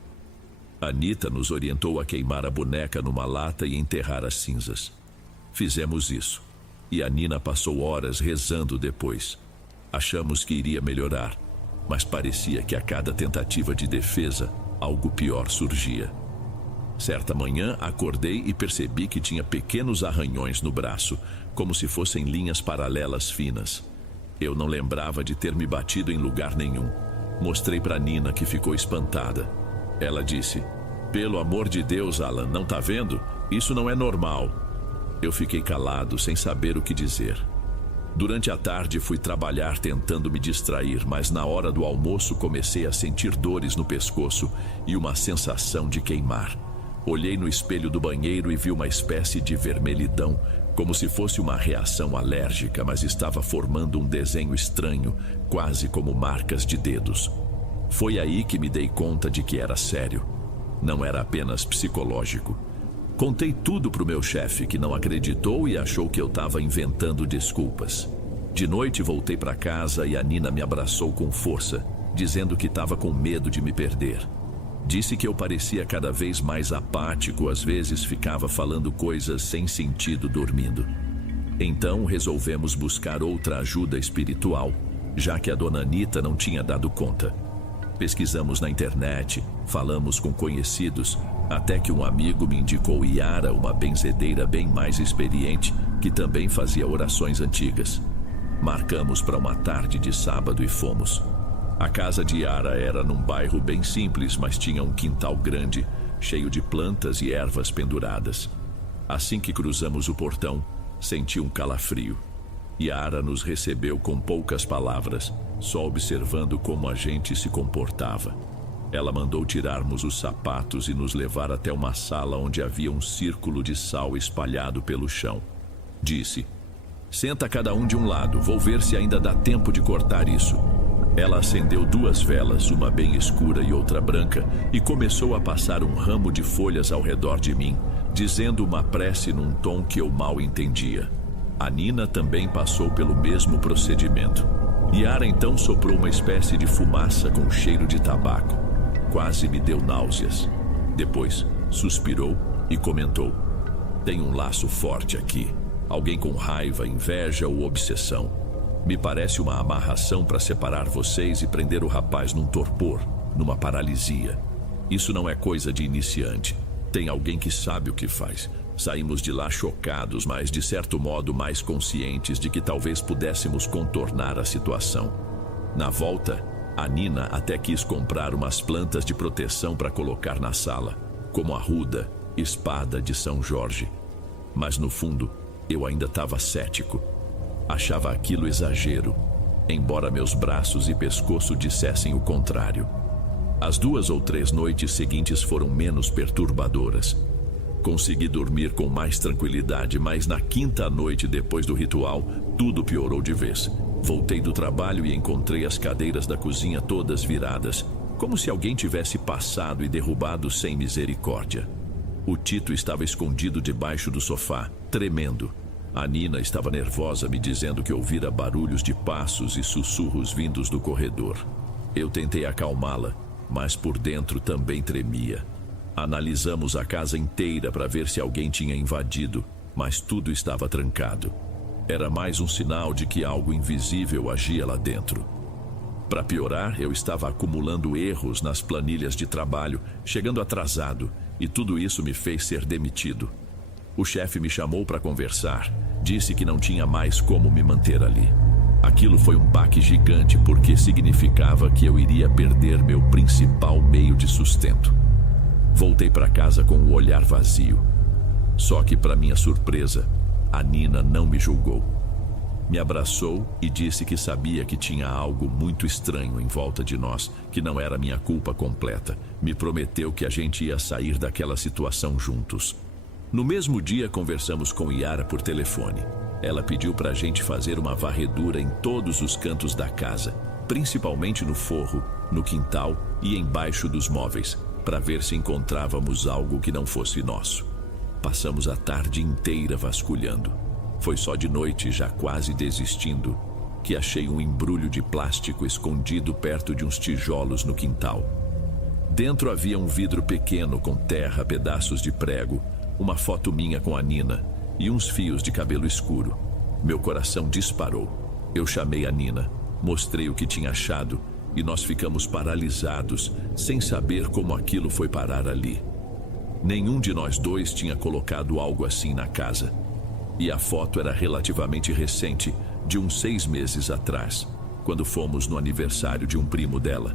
Anita nos orientou a queimar a boneca numa lata e enterrar as cinzas. Fizemos isso, e a Nina passou horas rezando depois. Achamos que iria melhorar, mas parecia que a cada tentativa de defesa, algo pior surgia. Certa manhã, acordei e percebi que tinha pequenos arranhões no braço, como se fossem linhas paralelas finas. Eu não lembrava de ter me batido em lugar nenhum. Mostrei para Nina, que ficou espantada. Ela disse: "Pelo amor de Deus, Alan, não tá vendo? Isso não é normal." Eu fiquei calado, sem saber o que dizer. Durante a tarde fui trabalhar tentando me distrair, mas na hora do almoço comecei a sentir dores no pescoço e uma sensação de queimar. Olhei no espelho do banheiro e vi uma espécie de vermelhidão, como se fosse uma reação alérgica, mas estava formando um desenho estranho, quase como marcas de dedos. Foi aí que me dei conta de que era sério. Não era apenas psicológico. Contei tudo pro meu chefe, que não acreditou e achou que eu estava inventando desculpas. De noite voltei para casa e a Nina me abraçou com força, dizendo que estava com medo de me perder. Disse que eu parecia cada vez mais apático, às vezes ficava falando coisas sem sentido dormindo. Então resolvemos buscar outra ajuda espiritual, já que a dona Anita não tinha dado conta. Pesquisamos na internet, falamos com conhecidos, até que um amigo me indicou Yara, uma benzedeira bem mais experiente, que também fazia orações antigas. Marcamos para uma tarde de sábado e fomos. A casa de Yara era num bairro bem simples, mas tinha um quintal grande, cheio de plantas e ervas penduradas. Assim que cruzamos o portão, senti um calafrio. Yara nos recebeu com poucas palavras, só observando como a gente se comportava. Ela mandou tirarmos os sapatos e nos levar até uma sala onde havia um círculo de sal espalhado pelo chão. Disse: "Senta cada um de um lado, vou ver se ainda dá tempo de cortar isso." Ela acendeu 2 velas, uma bem escura e outra branca, e começou a passar um ramo de folhas ao redor de mim, dizendo uma prece num tom que eu mal entendia. A Nina também passou pelo mesmo procedimento. Yara então soprou uma espécie de fumaça com cheiro de tabaco. Quase me deu náuseas. Depois, suspirou e comentou: "Tem um laço forte aqui. Alguém com raiva, inveja ou obsessão. Me parece uma amarração para separar vocês e prender o rapaz num torpor, numa paralisia. Isso não é coisa de iniciante. Tem alguém que sabe o que faz." Saímos de lá chocados, mas de certo modo mais conscientes de que talvez pudéssemos contornar a situação. Na volta, a Nina até quis comprar umas plantas de proteção para colocar na sala, como a ruda, espada de São Jorge. Mas no fundo, eu ainda estava cético. Achava aquilo exagero, embora meus braços e pescoço dissessem o contrário. As 2 ou 3 noites seguintes foram menos perturbadoras. Consegui dormir com mais tranquilidade, mas na 5ª noite depois do ritual, tudo piorou de vez. Voltei do trabalho e encontrei as cadeiras da cozinha todas viradas, como se alguém tivesse passado e derrubado sem misericórdia. O Tito estava escondido debaixo do sofá, tremendo. A Nina estava nervosa, me dizendo que ouvira barulhos de passos e sussurros vindos do corredor. Eu tentei acalmá-la, mas por dentro também tremia. Analisamos a casa inteira para ver se alguém tinha invadido, mas tudo estava trancado. Era mais um sinal de que algo invisível agia lá dentro. Para piorar, eu estava acumulando erros nas planilhas de trabalho, chegando atrasado, e tudo isso me fez ser demitido. O chefe me chamou para conversar, disse que não tinha mais como me manter ali. Aquilo foi um baque gigante, porque significava que eu iria perder meu principal meio de sustento. Voltei para casa com o olhar vazio. Só que, para minha surpresa, a Nina não me julgou. Me abraçou e disse que sabia que tinha algo muito estranho em volta de nós, que não era minha culpa completa. Me prometeu que a gente ia sair daquela situação juntos. No mesmo dia, conversamos com Yara por telefone. Ela pediu para a gente fazer uma varredura em todos os cantos da casa, principalmente no forro, no quintal e embaixo dos móveis, para ver se encontrávamos algo que não fosse nosso. Passamos a tarde inteira vasculhando. Foi só de noite, já quase desistindo, que achei um embrulho de plástico escondido perto de uns tijolos no quintal. Dentro havia um vidro pequeno com terra, pedaços de prego, uma foto minha com a Nina e uns fios de cabelo escuro. Meu coração disparou. Eu chamei a Nina, mostrei o que tinha achado e nós ficamos paralisados, sem saber como aquilo foi parar ali. Nenhum de nós dois tinha colocado algo assim na casa. E a foto era relativamente recente, de uns 6 meses atrás, quando fomos no aniversário de um primo dela.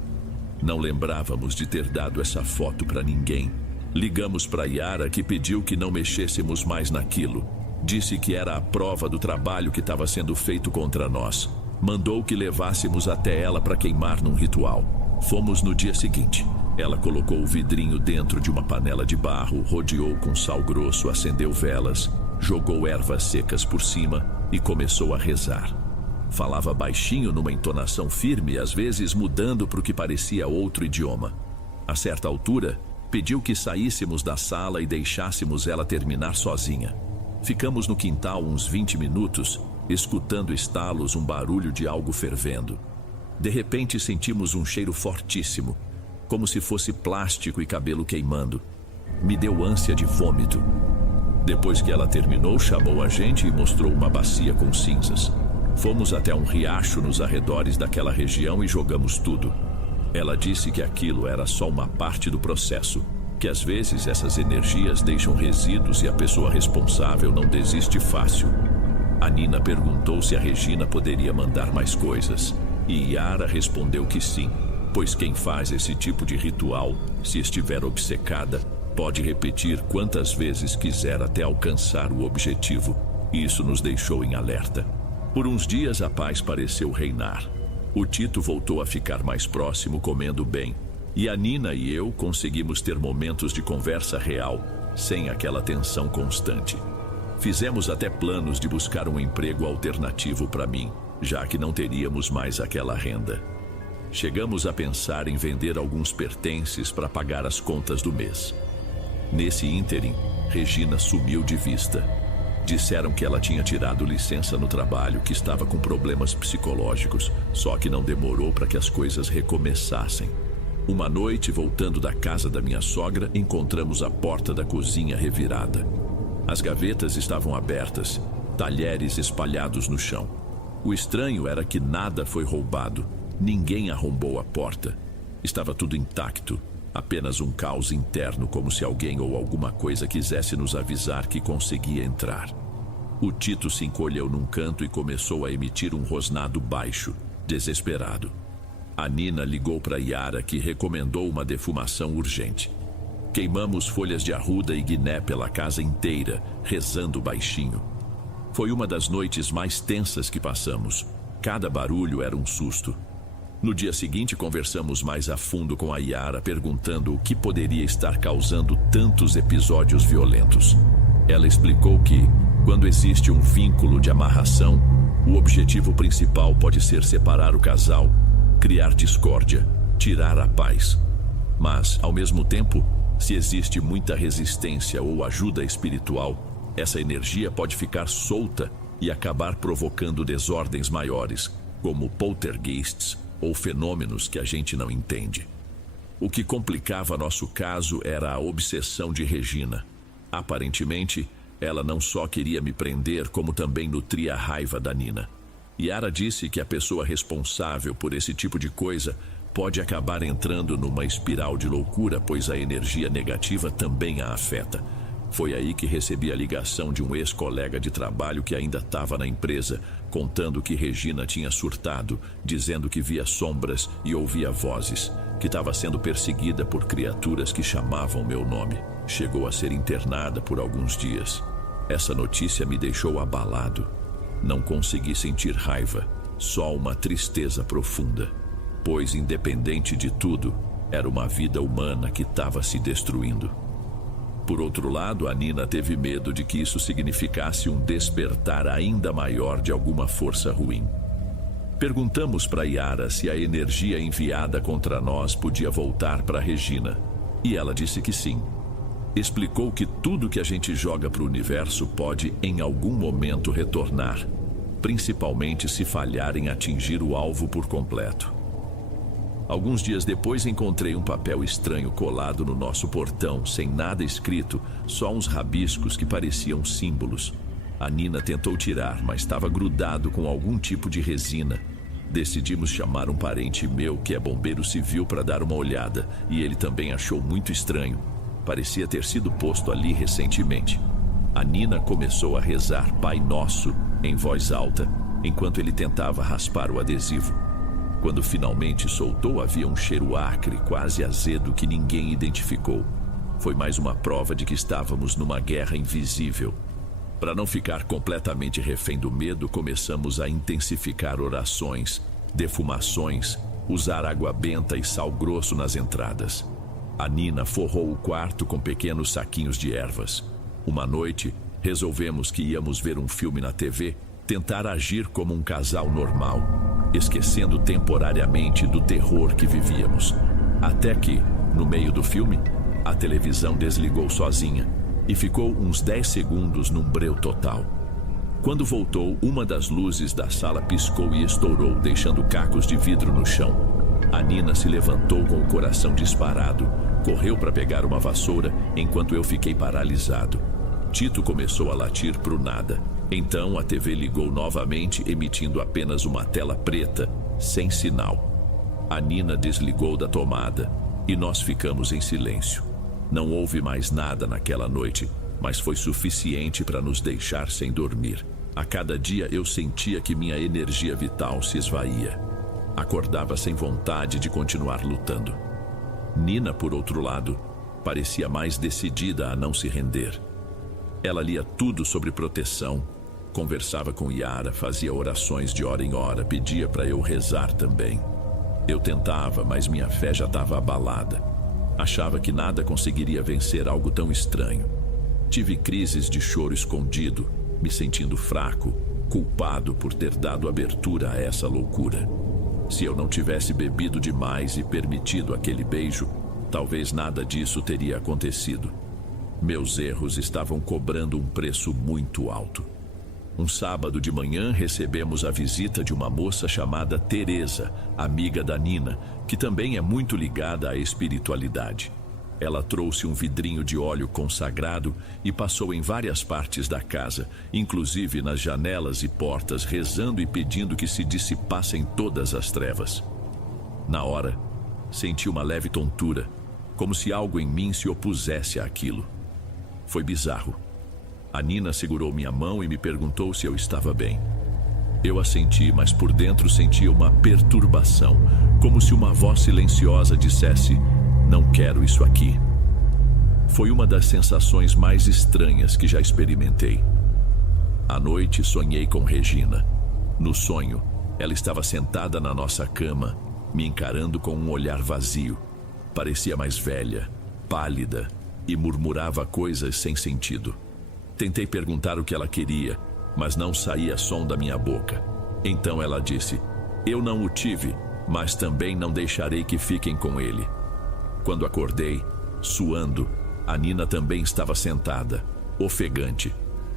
Não lembrávamos de ter dado essa foto para ninguém. Ligamos para Yara, que pediu que não mexêssemos mais naquilo. Disse que era a prova do trabalho que estava sendo feito contra nós. Mandou que levássemos até ela para queimar num ritual. Fomos no dia seguinte. Ela colocou o vidrinho dentro de uma panela de barro, rodeou com sal grosso, acendeu velas, jogou ervas secas por cima e começou a rezar. Falava baixinho numa entonação firme, às vezes mudando para o que parecia outro idioma. A certa altura, pediu que saíssemos da sala e deixássemos ela terminar sozinha. Ficamos no quintal uns 20 minutos, escutando estalos, um barulho de algo fervendo. De repente sentimos um cheiro fortíssimo, como se fosse plástico e cabelo queimando. Me deu ânsia de vômito. Depois que ela terminou, chamou a gente e mostrou uma bacia com cinzas. Fomos até um riacho nos arredores daquela região e jogamos tudo. Ela disse que aquilo era só uma parte do processo, que às vezes essas energias deixam resíduos e a pessoa responsável não desiste fácil. A Nina perguntou se a Regina poderia mandar mais coisas, e Yara respondeu que sim, pois quem faz esse tipo de ritual, se estiver obcecada, pode repetir quantas vezes quiser até alcançar o objetivo. Isso nos deixou em alerta. Por uns dias a paz pareceu reinar. O Tito voltou a ficar mais próximo, comendo bem, e a Nina e eu conseguimos ter momentos de conversa real, sem aquela tensão constante. Fizemos até planos de buscar um emprego alternativo para mim, já que não teríamos mais aquela renda. Chegamos a pensar em vender alguns pertences para pagar as contas do mês. Nesse ínterim, Regina sumiu de vista. Disseram que ela tinha tirado licença no trabalho, que estava com problemas psicológicos, só que não demorou para que as coisas recomeçassem. Uma noite, voltando da casa da minha sogra, encontramos a porta da cozinha revirada. As gavetas estavam abertas, talheres espalhados no chão. O estranho era que nada foi roubado, ninguém arrombou a porta. Estava tudo intacto, apenas um caos interno, como se alguém ou alguma coisa quisesse nos avisar que conseguia entrar. O Tito se encolheu num canto e começou a emitir um rosnado baixo, desesperado. A Nina ligou para Yara, que recomendou uma defumação urgente. Queimamos folhas de arruda e guiné pela casa inteira, rezando baixinho. Foi uma das noites mais tensas que passamos. Cada barulho era um susto. No dia seguinte, conversamos mais a fundo com a Yara, perguntando o que poderia estar causando tantos episódios violentos. Ela explicou que, quando existe um vínculo de amarração, o objetivo principal pode ser separar o casal, criar discórdia, tirar a paz. Mas, ao mesmo tempo, se existe muita resistência ou ajuda espiritual, essa energia pode ficar solta e acabar provocando desordens maiores, como poltergeists ou fenômenos que a gente não entende. O que complicava nosso caso era a obsessão de Regina. Aparentemente, ela não só queria me prender, como também nutria a raiva da Nina. Yara disse que a pessoa responsável por esse tipo de coisa pode acabar entrando numa espiral de loucura, pois a energia negativa também a afeta. Foi aí que recebi a ligação de um ex-colega de trabalho que ainda estava na empresa, contando que Regina tinha surtado, dizendo que via sombras e ouvia vozes, que estava sendo perseguida por criaturas que chamavam meu nome. Chegou a ser internada por alguns dias. Essa notícia me deixou abalado. Não consegui sentir raiva, só uma tristeza profunda, pois, independente de tudo, era uma vida humana que estava se destruindo. Por outro lado, a Nina teve medo de que isso significasse um despertar ainda maior de alguma força ruim. Perguntamos para Yara se a energia enviada contra nós podia voltar para Regina, e ela disse que sim. Explicou que tudo que a gente joga para o universo pode, em algum momento, retornar, principalmente se falhar em atingir o alvo por completo. Alguns dias depois encontrei um papel estranho colado no nosso portão, sem nada escrito, só uns rabiscos que pareciam símbolos. A Nina tentou tirar, mas estava grudado com algum tipo de resina. Decidimos chamar um parente meu que é bombeiro civil para dar uma olhada, e ele também achou muito estranho. Parecia ter sido posto ali recentemente. A Nina começou a rezar Pai Nosso em voz alta, enquanto ele tentava raspar o adesivo. Quando finalmente soltou, havia um cheiro acre, quase azedo, que ninguém identificou. Foi mais uma prova de que estávamos numa guerra invisível. Para não ficar completamente refém do medo, começamos a intensificar orações, defumações, usar água benta e sal grosso nas entradas. A Nina forrou o quarto com pequenos saquinhos de ervas. Uma noite, resolvemos que íamos ver um filme na TV, tentar agir como um casal normal, esquecendo temporariamente do terror que vivíamos. Até que, no meio do filme, a televisão desligou sozinha e ficou uns 10 segundos num breu total. Quando voltou, uma das luzes da sala piscou e estourou, deixando cacos de vidro no chão. A Nina se levantou com o coração disparado, correu para pegar uma vassoura, enquanto eu fiquei paralisado. Tito começou a latir pro nada. Então a TV ligou novamente, emitindo apenas uma tela preta, sem sinal. A Nina desligou da tomada e nós ficamos em silêncio. Não houve mais nada naquela noite, mas foi suficiente para nos deixar sem dormir. A cada dia eu sentia que minha energia vital se esvaía. Acordava sem vontade de continuar lutando. Nina, por outro lado, parecia mais decidida a não se render. Ela lia tudo sobre proteção, conversava com Yara, fazia orações de hora em hora, pedia para eu rezar também. Eu tentava, mas minha fé já estava abalada. Achava que nada conseguiria vencer algo tão estranho. Tive crises de choro escondido, me sentindo fraco, culpado por ter dado abertura a essa loucura. Se eu não tivesse bebido demais e permitido aquele beijo, talvez nada disso teria acontecido. Meus erros estavam cobrando um preço muito alto. Um sábado de manhã recebemos a visita de uma moça chamada Teresa, amiga da Nina, que também é muito ligada à espiritualidade. Ela trouxe um vidrinho de óleo consagrado e passou em várias partes da casa, inclusive nas janelas e portas, rezando e pedindo que se dissipassem todas as trevas. Na hora, senti uma leve tontura, como se algo em mim se opusesse àquilo. Foi bizarro. A Nina segurou minha mão e me perguntou se eu estava bem. Eu assenti, mas por dentro sentia uma perturbação, como se uma voz silenciosa dissesse: "Não quero isso aqui." Foi uma das sensações mais estranhas que já experimentei. À noite sonhei com Regina. No sonho, ela estava sentada na nossa cama, me encarando com um olhar vazio. Parecia mais velha, pálida e murmurava coisas sem sentido. Tentei perguntar o que ela queria, mas não saía som da minha boca. Então ela disse: "Eu não o tive, mas também não deixarei que fiquem com ele." Quando acordei, suando, a Nina também estava sentada, ofegante.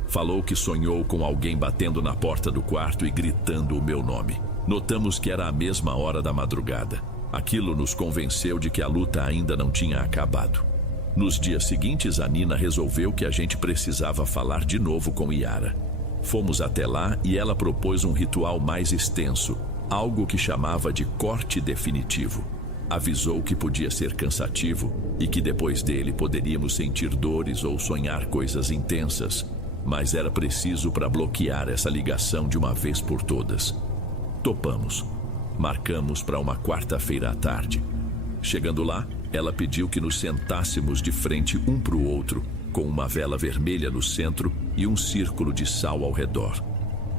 Falou que sonhou com alguém batendo na porta do quarto e gritando o meu nome. Notamos que era a mesma hora da madrugada. Aquilo nos convenceu de que a luta ainda não tinha acabado. Nos dias seguintes, a Nina resolveu que a gente precisava falar de novo com Yara. Fomos até lá e ela propôs um ritual mais extenso, algo que chamava de corte definitivo. Avisou que podia ser cansativo e que depois dele poderíamos sentir dores ou sonhar coisas intensas, mas era preciso para bloquear essa ligação de uma vez por todas. Topamos. Marcamos para uma quarta-feira à tarde. Chegando lá, ela pediu que nos sentássemos de frente um para o outro, com uma vela vermelha no centro e um círculo de sal ao redor.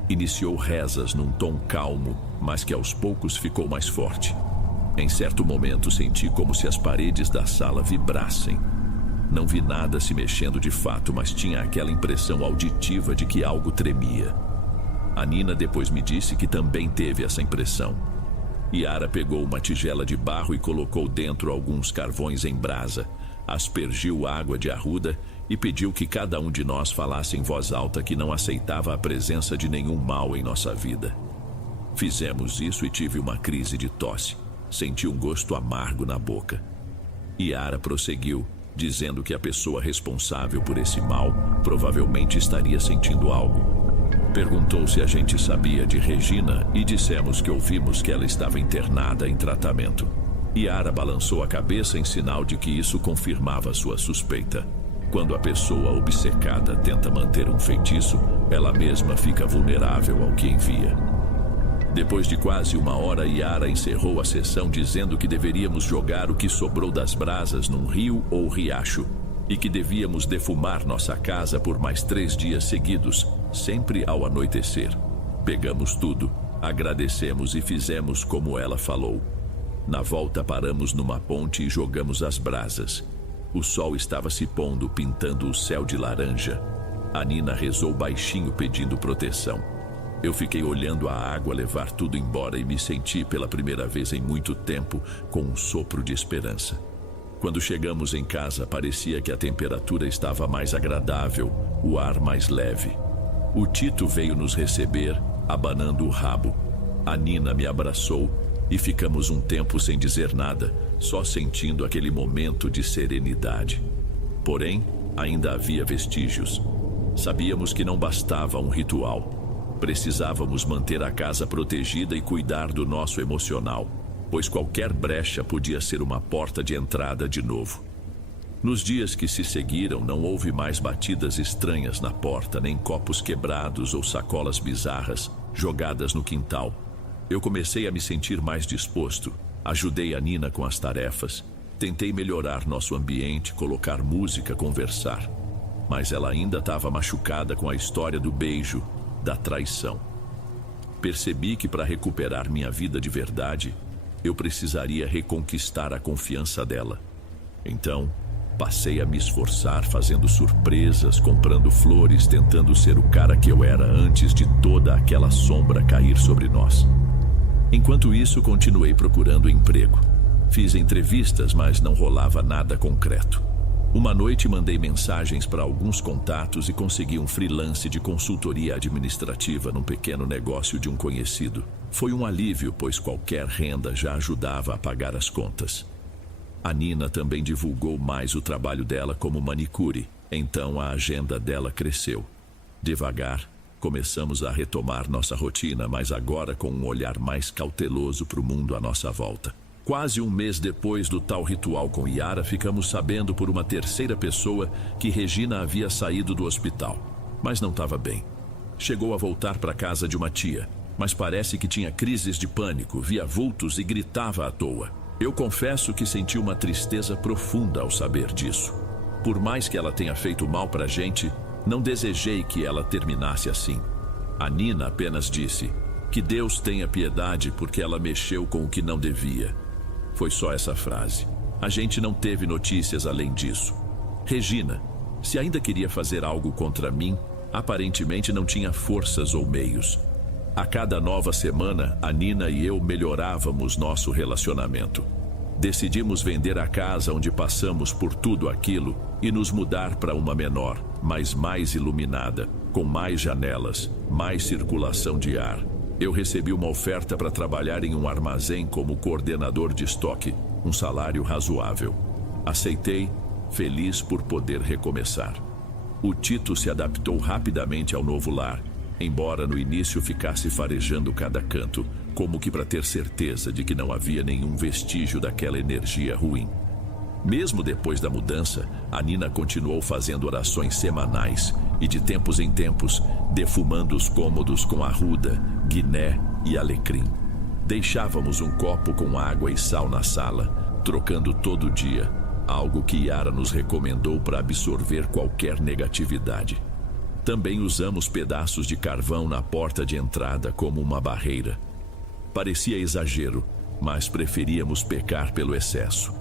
Iniciou rezas num tom calmo, mas que aos poucos ficou mais forte. Em certo momento senti como se as paredes da sala vibrassem. Não vi nada se mexendo de fato, mas tinha aquela impressão auditiva de que algo tremia. A Nina depois me disse que também teve essa impressão. Yara pegou uma tigela de barro e colocou dentro alguns carvões em brasa. aspergiu água de arruda e pediu que cada um de nós falasse em voz alta que não aceitava a presença de nenhum mal em nossa vida. Fizemos isso e tive uma crise de tosse. Senti um gosto amargo na boca. Yara prosseguiu, dizendo que a pessoa responsável por esse mal provavelmente estaria sentindo algo. Perguntou se a gente sabia de Regina e dissemos que ouvimos que ela estava internada em tratamento. Yara balançou a cabeça em sinal de que isso confirmava sua suspeita. Quando a pessoa obcecada tenta manter um feitiço, ela mesma fica vulnerável ao que envia. Depois de quase 1 hora, Yara encerrou a sessão dizendo que deveríamos jogar o que sobrou das brasas num rio ou riacho e que devíamos defumar nossa casa por mais 3 dias seguidos, sempre ao anoitecer. Pegamos tudo, agradecemos e fizemos como ela falou. Na volta paramos numa ponte e jogamos as brasas. O sol estava se pondo, pintando o céu de laranja. A Nina rezou baixinho pedindo proteção. Eu fiquei olhando a água levar tudo embora e me senti pela primeira vez em muito tempo com um sopro de esperança. Quando chegamos em casa, parecia que a temperatura estava mais agradável, o ar mais leve. O Tito veio nos receber, abanando o rabo. A Nina me abraçou e ficamos um tempo sem dizer nada, só sentindo aquele momento de serenidade. Porém, ainda havia vestígios. Sabíamos que não bastava um ritual. Precisávamos manter a casa protegida e cuidar do nosso emocional, pois qualquer brecha podia ser uma porta de entrada de novo. Nos dias que se seguiram, não houve mais batidas estranhas na porta, nem copos quebrados ou sacolas bizarras jogadas no quintal. Eu comecei a me sentir mais disposto. Ajudei a Nina com as tarefas. Tentei melhorar nosso ambiente, colocar música, conversar. Mas ela ainda estava machucada com a história do beijo, da traição. Percebi que para recuperar minha vida de verdade, eu precisaria reconquistar a confiança dela. Então, passei a me esforçar fazendo surpresas, comprando flores, tentando ser o cara que eu era antes de toda aquela sombra cair sobre nós. Enquanto isso, continuei procurando emprego. Fiz entrevistas, mas não rolava nada concreto. Uma noite mandei mensagens para alguns contatos e consegui um freelance de consultoria administrativa num pequeno negócio de um conhecido. Foi um alívio, pois qualquer renda já ajudava a pagar as contas. A Nina também divulgou mais o trabalho dela como manicure, então a agenda dela cresceu. Devagar, começamos a retomar nossa rotina, mas agora com um olhar mais cauteloso para o mundo à nossa volta. Quase 1 mês depois do tal ritual com Yara, ficamos sabendo por uma terceira pessoa que Regina havia saído do hospital, mas não estava bem. Chegou a voltar para casa de uma tia, mas parece que tinha crises de pânico, via vultos e gritava à toa. Eu confesso que senti uma tristeza profunda ao saber disso. Por mais que ela tenha feito mal pra gente, não desejei que ela terminasse assim. A Nina apenas disse que Deus tenha piedade porque ela mexeu com o que não devia. Foi só essa frase. A gente não teve notícias além disso. Regina, se ainda queria fazer algo contra mim, aparentemente não tinha forças ou meios. A cada nova semana, a Nina e eu melhorávamos nosso relacionamento. Decidimos vender a casa onde passamos por tudo aquilo e nos mudar para uma menor, mas mais iluminada, com mais janelas, mais circulação de ar. Eu recebi uma oferta para trabalhar em um armazém como coordenador de estoque, um salário razoável. Aceitei, feliz por poder recomeçar. O Tito se adaptou rapidamente ao novo lar, embora no início ficasse farejando cada canto, como que para ter certeza de que não havia nenhum vestígio daquela energia ruim. Mesmo depois da mudança, a Nina continuou fazendo orações semanais e de tempos em tempos defumando os cômodos com arruda, guiné e alecrim. Deixávamos um copo com água e sal na sala, trocando todo dia, algo que Yara nos recomendou para absorver qualquer negatividade. Também usamos pedaços de carvão na porta de entrada como uma barreira. Parecia exagero, mas preferíamos pecar pelo excesso.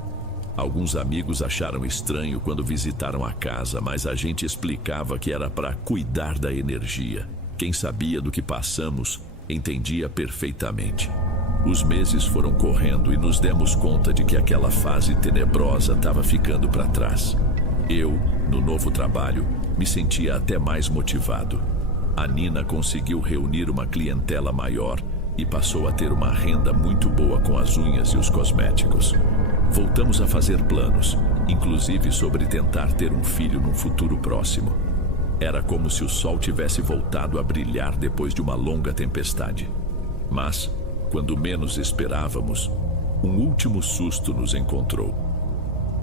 Alguns amigos acharam estranho quando visitaram a casa, mas a gente explicava que era para cuidar da energia. Quem sabia do que passamos, entendia perfeitamente. Os meses foram correndo e nos demos conta de que aquela fase tenebrosa estava ficando para trás. Eu, no novo trabalho, me sentia até mais motivado. A Nina conseguiu reunir uma clientela maior e passou a ter uma renda muito boa com as unhas e os cosméticos. Voltamos a fazer planos, inclusive sobre tentar ter um filho num futuro próximo. Era como se o sol tivesse voltado a brilhar depois de uma longa tempestade. Mas, quando menos esperávamos, um último susto nos encontrou.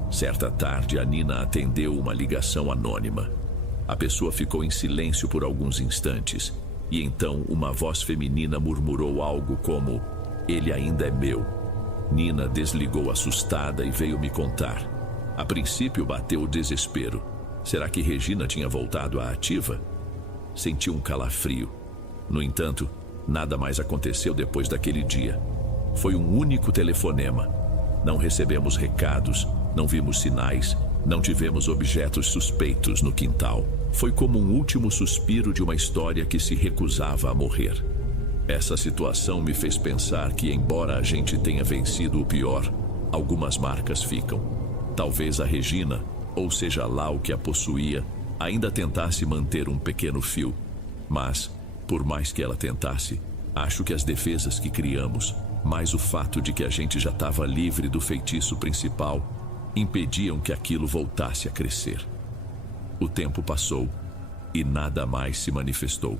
Certa tarde, a Nina atendeu uma ligação anônima. A pessoa ficou em silêncio por alguns instantes, e então uma voz feminina murmurou algo como: "Ele ainda é meu." Nina desligou assustada e veio me contar. A princípio bateu o desespero. Será que Regina tinha voltado à ativa? Senti um calafrio. No entanto, nada mais aconteceu depois daquele dia. Foi um único telefonema. Não recebemos recados, não vimos sinais, não tivemos objetos suspeitos no quintal. Foi como um último suspiro de uma história que se recusava a morrer. Essa situação me fez pensar que, embora a gente tenha vencido o pior, algumas marcas ficam. Talvez a Regina, ou seja lá o que a possuía, ainda tentasse manter um pequeno fio. Mas, por mais que ela tentasse, acho que as defesas que criamos, mais o fato de que a gente já estava livre do feitiço principal, impediam que aquilo voltasse a crescer. O tempo passou e nada mais se manifestou.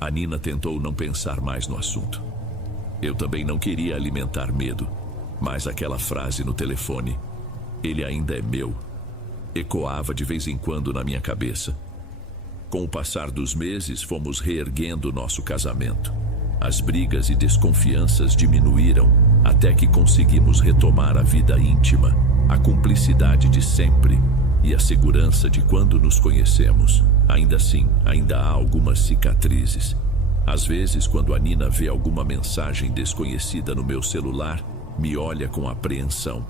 A Nina tentou não pensar mais no assunto. Eu também não queria alimentar medo, mas aquela frase no telefone, "Ele ainda é meu", ecoava de vez em quando na minha cabeça. Com o passar dos meses, fomos reerguendo nosso casamento. As brigas e desconfianças diminuíram até que conseguimos retomar a vida íntima, a cumplicidade de sempre e a segurança de quando nos conhecemos. Ainda assim, ainda há algumas cicatrizes. Às vezes, quando a Nina vê alguma mensagem desconhecida no meu celular, me olha com apreensão.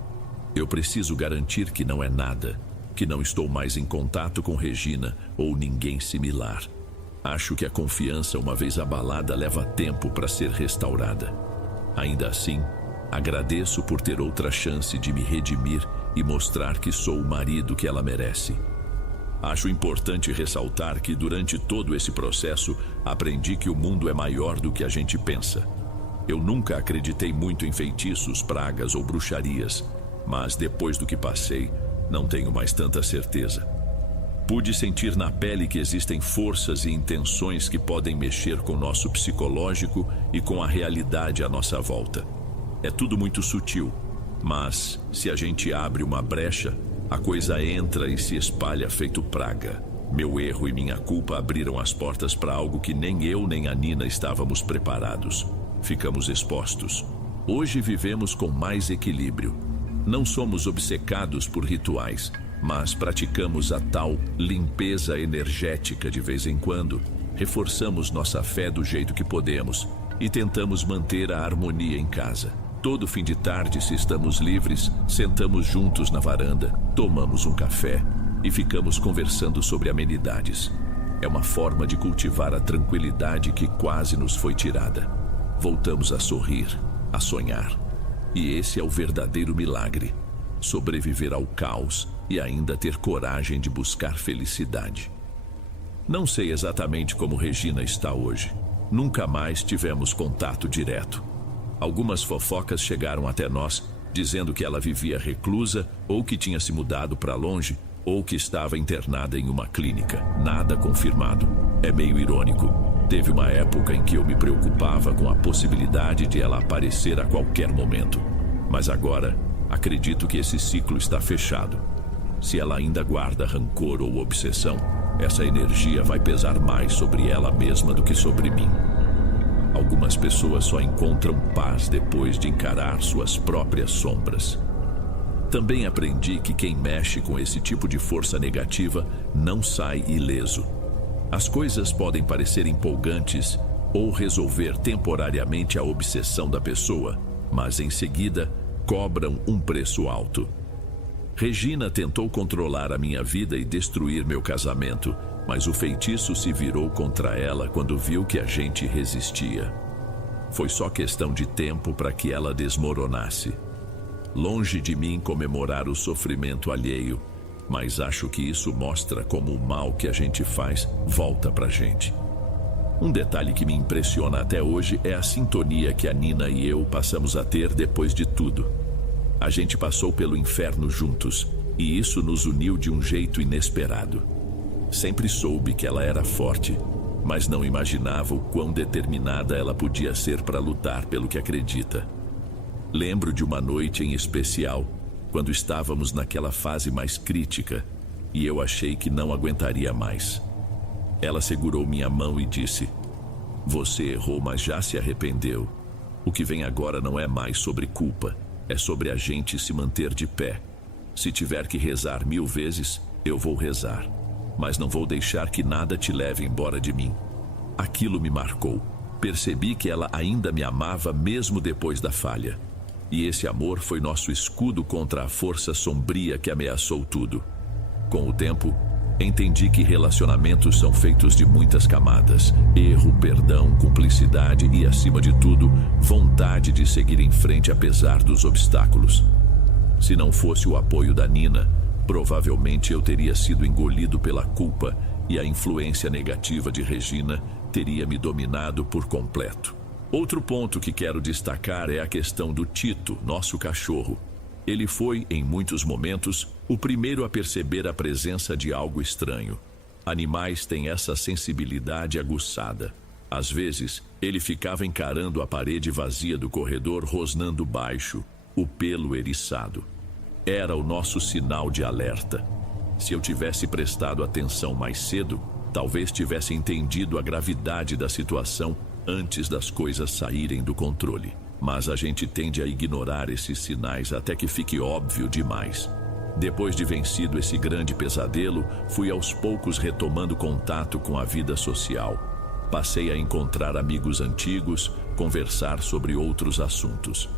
Eu preciso garantir que não é nada, que não estou mais em contato com Regina ou ninguém similar. Acho que a confiança, uma vez abalada, leva tempo para ser restaurada. Ainda assim, agradeço por ter outra chance de me redimir e mostrar que sou o marido que ela merece. Acho importante ressaltar que durante todo esse processo aprendi que o mundo é maior do que a gente pensa. Eu nunca acreditei muito em feitiços, pragas ou bruxarias, mas depois do que passei, não tenho mais tanta certeza. Pude sentir na pele que existem forças e intenções que podem mexer com o nosso psicológico e com a realidade à nossa volta. É tudo muito sutil, mas se a gente abre uma brecha, a coisa entra e se espalha feito praga. Meu erro e minha culpa abriram as portas para algo que nem eu nem a Nina estávamos preparados. Ficamos expostos. Hoje vivemos com mais equilíbrio. Não somos obcecados por rituais, mas praticamos a tal limpeza energética de vez em quando. Reforçamos nossa fé do jeito que podemos e tentamos manter a harmonia em casa. Todo fim de tarde, se estamos livres, sentamos juntos na varanda, tomamos um café e ficamos conversando sobre amenidades. É uma forma de cultivar a tranquilidade que quase nos foi tirada. Voltamos a sorrir, a sonhar. E esse é o verdadeiro milagre: sobreviver ao caos e ainda ter coragem de buscar felicidade. Não sei exatamente como Regina está hoje. Nunca mais tivemos contato direto. Algumas fofocas chegaram até nós, dizendo que ela vivia reclusa, ou que tinha se mudado para longe, ou que estava internada em uma clínica. Nada confirmado. É meio irônico. Teve uma época em que eu me preocupava com a possibilidade de ela aparecer a qualquer momento. Mas agora, acredito que esse ciclo está fechado. Se ela ainda guarda rancor ou obsessão, essa energia vai pesar mais sobre ela mesma do que sobre mim. Algumas pessoas só encontram paz depois de encarar suas próprias sombras. Também aprendi que quem mexe com esse tipo de força negativa não sai ileso. As coisas podem parecer empolgantes ou resolver temporariamente a obsessão da pessoa, mas em seguida cobram um preço alto. Regina tentou controlar a minha vida e destruir meu casamento, mas o feitiço se virou contra ela quando viu que a gente resistia. Foi só questão de tempo para que ela desmoronasse. Longe de mim comemorar o sofrimento alheio, mas acho que isso mostra como o mal que a gente faz volta pra gente. Um detalhe que me impressiona até hoje é a sintonia que a Nina e eu passamos a ter depois de tudo. A gente passou pelo inferno juntos, e isso nos uniu de um jeito inesperado. Sempre soube que ela era forte, mas não imaginava o quão determinada ela podia ser para lutar pelo que acredita. Lembro de uma noite em especial, quando estávamos naquela fase mais crítica, e eu achei que não aguentaria mais. Ela segurou minha mão e disse: "Você errou, mas já se arrependeu. O que vem agora não é mais sobre culpa, é sobre a gente se manter de pé. Se tiver que rezar 1000 vezes, eu vou rezar, mas não vou deixar que nada te leve embora de mim." Aquilo me marcou. Percebi que ela ainda me amava mesmo depois da falha. E esse amor foi nosso escudo contra a força sombria que ameaçou tudo. Com o tempo, entendi que relacionamentos são feitos de muitas camadas: erro, perdão, cumplicidade e, acima de tudo, vontade de seguir em frente apesar dos obstáculos. Se não fosse o apoio da Nina, provavelmente eu teria sido engolido pela culpa e a influência negativa de Regina teria me dominado por completo. Outro ponto que quero destacar é a questão do Tito, nosso cachorro. Ele foi, em muitos momentos, o primeiro a perceber a presença de algo estranho. Animais têm essa sensibilidade aguçada. Às vezes, ele ficava encarando a parede vazia do corredor, rosnando baixo, o pelo eriçado. Era o nosso sinal de alerta. Se eu tivesse prestado atenção mais cedo, talvez tivesse entendido a gravidade da situação antes das coisas saírem do controle. Mas a gente tende a ignorar esses sinais até que fique óbvio demais. Depois de vencido esse grande pesadelo, fui aos poucos retomando contato com a vida social. Passei a encontrar amigos antigos, conversar sobre outros assuntos.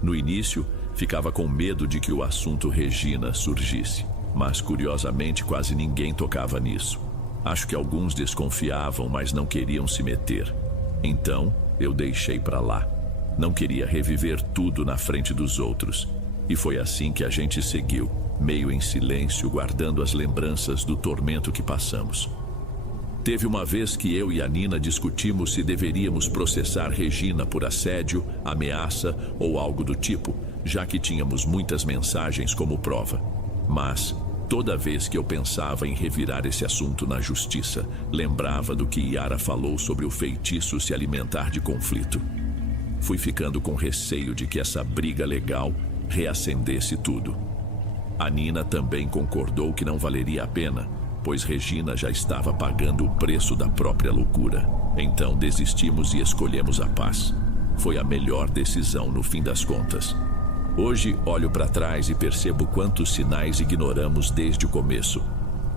No início, ficava com medo de que o assunto Regina surgisse, mas curiosamente quase ninguém tocava nisso. Acho que alguns desconfiavam, mas não queriam se meter. Então, eu deixei pra lá. Não queria reviver tudo na frente dos outros. E foi assim que a gente seguiu, meio em silêncio, guardando as lembranças do tormento que passamos. Teve uma vez que eu e a Nina discutimos se deveríamos processar Regina por assédio, ameaça ou algo do tipo, já que tínhamos muitas mensagens como prova. Mas, toda vez que eu pensava em revirar esse assunto na justiça, lembrava do que Yara falou sobre o feitiço se alimentar de conflito. Fui ficando com receio de que essa briga legal reacendesse tudo. A Nina também concordou que não valeria a pena, pois Regina já estava pagando o preço da própria loucura. Então desistimos e escolhemos a paz. Foi a melhor decisão no fim das contas. Hoje olho para trás e percebo quantos sinais ignoramos desde o começo.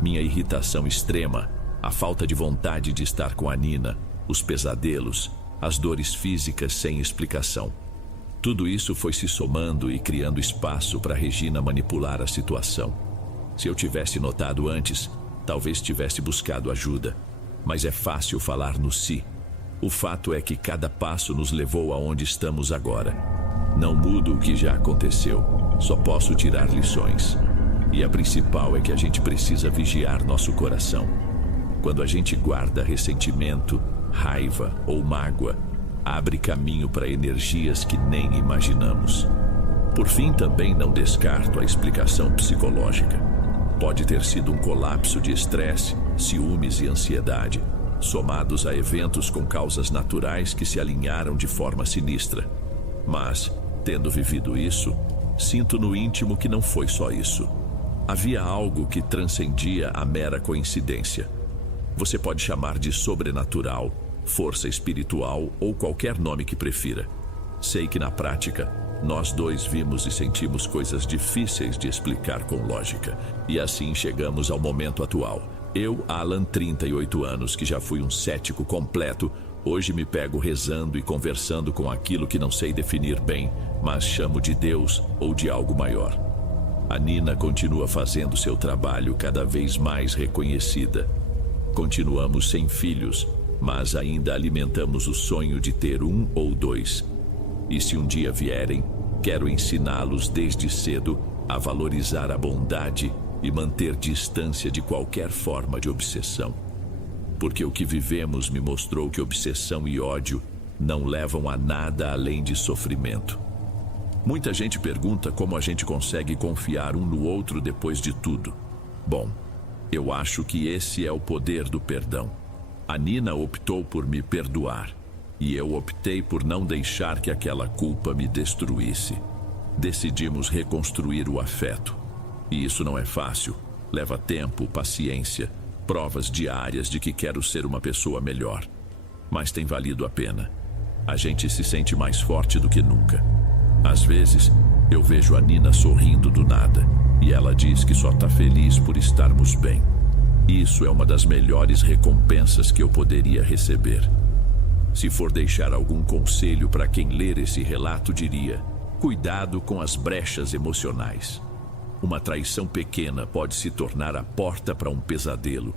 Minha irritação extrema, a falta de vontade de estar com a Nina, os pesadelos, as dores físicas sem explicação. Tudo isso foi se somando e criando espaço para Regina manipular a situação. Se eu tivesse notado antes, talvez tivesse buscado ajuda. Mas é fácil falar no si. O fato é que cada passo nos levou aonde estamos agora. Não mudo o que já aconteceu, só posso tirar lições. E a principal é que a gente precisa vigiar nosso coração. Quando a gente guarda ressentimento, raiva ou mágoa, abre caminho para energias que nem imaginamos. Por fim, também não descarto a explicação psicológica. Pode ter sido um colapso de estresse, ciúmes e ansiedade, somados a eventos com causas naturais que se alinharam de forma sinistra. Mas, tendo vivido isso, sinto no íntimo que não foi só isso. Havia algo que transcendia a mera coincidência. Você pode chamar de sobrenatural, força espiritual ou qualquer nome que prefira. Sei que na prática, nós dois vimos e sentimos coisas difíceis de explicar com lógica. E assim chegamos ao momento atual. Eu, Alan, 38 anos, que já fui um cético completo, hoje me pego rezando e conversando com aquilo que não sei definir bem, mas chamo de Deus ou de algo maior. A Nina continua fazendo seu trabalho cada vez mais reconhecida. Continuamos sem filhos, mas ainda alimentamos o sonho de ter um ou dois. E se um dia vierem, quero ensiná-los desde cedo a valorizar a bondade e manter distância de qualquer forma de obsessão. Porque o que vivemos me mostrou que obsessão e ódio não levam a nada além de sofrimento. Muita gente pergunta como a gente consegue confiar um no outro depois de tudo. Bom, eu acho que esse é o poder do perdão. A Nina optou por me perdoar, e eu optei por não deixar que aquela culpa me destruísse. Decidimos reconstruir o afeto. E isso não é fácil. Leva tempo, paciência, provas diárias de que quero ser uma pessoa melhor. Mas tem valido a pena. A gente se sente mais forte do que nunca. Às vezes, eu vejo a Nina sorrindo do nada, e ela diz que só está feliz por estarmos bem. Isso é uma das melhores recompensas que eu poderia receber. Se for deixar algum conselho para quem ler esse relato, diria: cuidado com as brechas emocionais. Uma traição pequena pode se tornar a porta para um pesadelo.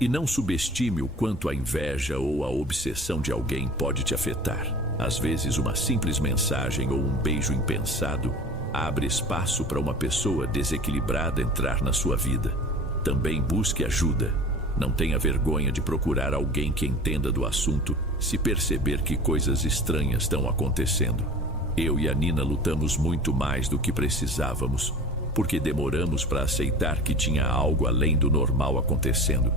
E não subestime o quanto a inveja ou a obsessão de alguém pode te afetar. Às vezes, uma simples mensagem ou um beijo impensado abre espaço para uma pessoa desequilibrada entrar na sua vida. Também busque ajuda. Não tenha vergonha de procurar alguém que entenda do assunto se perceber que coisas estranhas estão acontecendo. Eu e a Nina lutamos muito mais do que precisávamos, porque demoramos para aceitar que tinha algo além do normal acontecendo.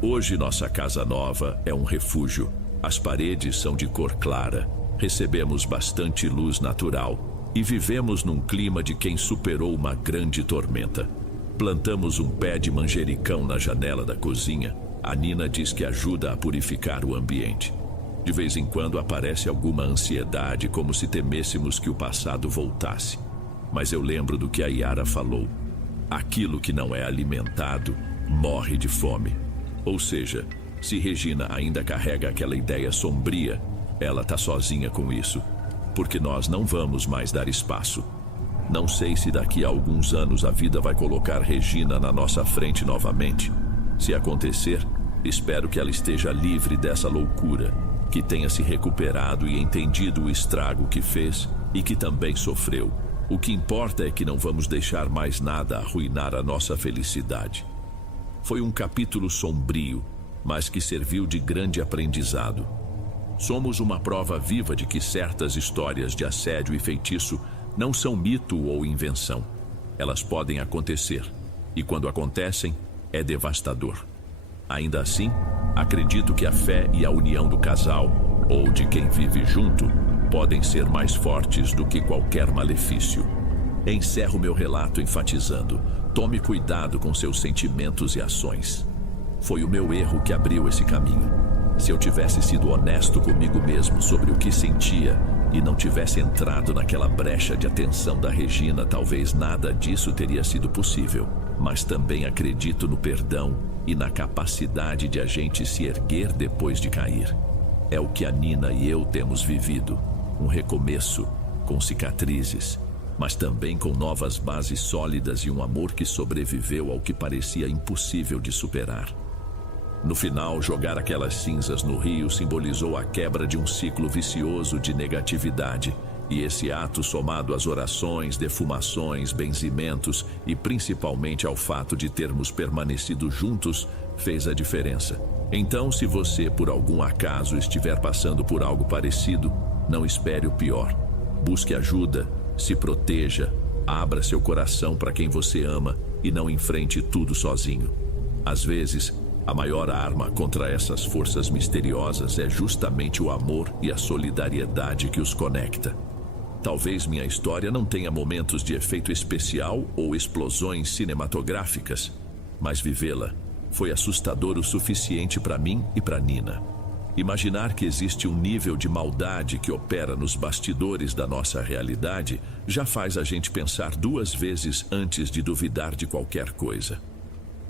Hoje nossa casa nova é um refúgio. As paredes são de cor clara, recebemos bastante luz natural e vivemos num clima de quem superou uma grande tormenta. Plantamos um pé de manjericão na janela da cozinha. A Nina diz que ajuda a purificar o ambiente. De vez em quando aparece alguma ansiedade, como se temêssemos que o passado voltasse. Mas eu lembro do que a Yara falou: aquilo que não é alimentado morre de fome. Ou seja, se Regina ainda carrega aquela ideia sombria, ela está sozinha com isso, porque nós não vamos mais dar espaço. Não sei se daqui a alguns anos a vida vai colocar Regina na nossa frente novamente. Se acontecer, espero que ela esteja livre dessa loucura, que tenha se recuperado e entendido o estrago que fez e que também sofreu. O que importa é que não vamos deixar mais nada arruinar a nossa felicidade. Foi um capítulo sombrio, mas que serviu de grande aprendizado. Somos uma prova viva de que certas histórias de assédio e feitiço não são mito ou invenção. Elas podem acontecer, e quando acontecem, é devastador. Ainda assim, acredito que a fé e a união do casal, ou de quem vive junto, podem ser mais fortes do que qualquer malefício. Encerro meu relato enfatizando: tome cuidado com seus sentimentos e ações. Foi o meu erro que abriu esse caminho. Se eu tivesse sido honesto comigo mesmo sobre o que sentia e não tivesse entrado naquela brecha de atenção da Regina, talvez nada disso teria sido possível. Mas também acredito no perdão e na capacidade de a gente se erguer depois de cair. É o que a Nina e eu temos vivido. Um recomeço, com cicatrizes, mas também com novas bases sólidas e um amor que sobreviveu ao que parecia impossível de superar. No final, jogar aquelas cinzas no rio simbolizou a quebra de um ciclo vicioso de negatividade, e esse ato, somado às orações, defumações, benzimentos e principalmente ao fato de termos permanecido juntos, fez a diferença. Então, se você por algum acaso estiver passando por algo parecido, não espere o pior. Busque ajuda, se proteja, abra seu coração para quem você ama e não enfrente tudo sozinho. Às vezes, a maior arma contra essas forças misteriosas é justamente o amor e a solidariedade que os conecta. Talvez minha história não tenha momentos de efeito especial ou explosões cinematográficas, mas vivê-la foi assustador o suficiente para mim e para Nina. Imaginar que existe um nível de maldade que opera nos bastidores da nossa realidade já faz a gente pensar duas vezes antes de duvidar de qualquer coisa.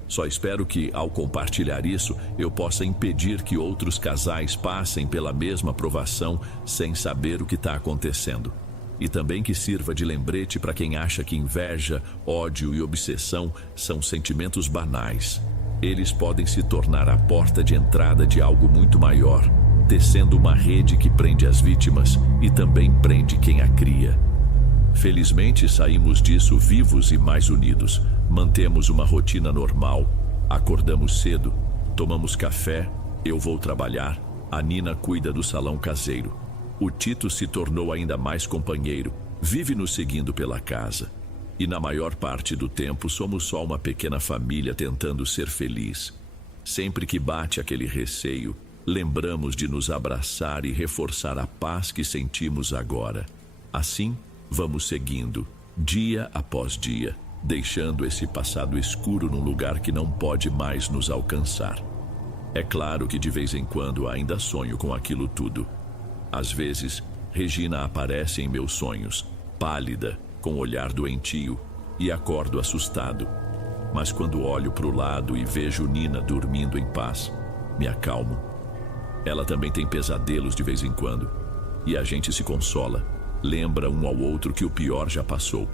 Só espero que, ao compartilhar isso, eu possa impedir que outros casais passem pela mesma provação sem saber o que está acontecendo. E também que sirva de lembrete para quem acha que inveja, ódio e obsessão são sentimentos banais. Eles podem se tornar a porta de entrada de algo muito maior, tecendo uma rede que prende as vítimas e também prende quem a cria. Felizmente, saímos disso vivos e mais unidos. Mantemos uma rotina normal, acordamos cedo, tomamos café, eu vou trabalhar, a Nina cuida do salão caseiro. O Tito se tornou ainda mais companheiro, vive nos seguindo pela casa. E na maior parte do tempo somos só uma pequena família tentando ser feliz. Sempre que bate aquele receio, lembramos de nos abraçar e reforçar a paz que sentimos agora. Assim, vamos seguindo, dia após dia, deixando esse passado escuro num lugar que não pode mais nos alcançar. É claro que de vez em quando ainda sonho com aquilo tudo. Às vezes, Regina aparece em meus sonhos, pálida, com olhar doentio, e acordo assustado. Mas quando olho para o lado e vejo Nina dormindo em paz, me acalmo. Ela também tem pesadelos de vez em quando, e a gente se consola, lembra um ao outro que o pior já passou.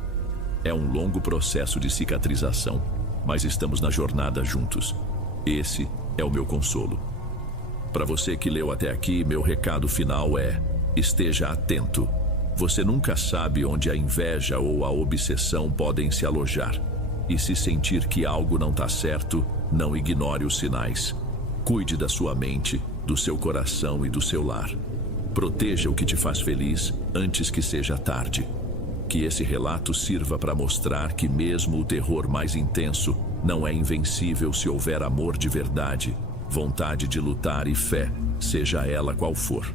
É um longo processo de cicatrização, mas estamos na jornada juntos. Esse é o meu consolo. Para você que leu até aqui, meu recado final é: esteja atento. Você nunca sabe onde a inveja ou a obsessão podem se alojar. E se sentir que algo não está certo, não ignore os sinais. Cuide da sua mente, do seu coração e do seu lar. Proteja o que te faz feliz antes que seja tarde. Que esse relato sirva para mostrar que mesmo o terror mais intenso não é invencível se houver amor de verdade, vontade de lutar e fé, seja ela qual for.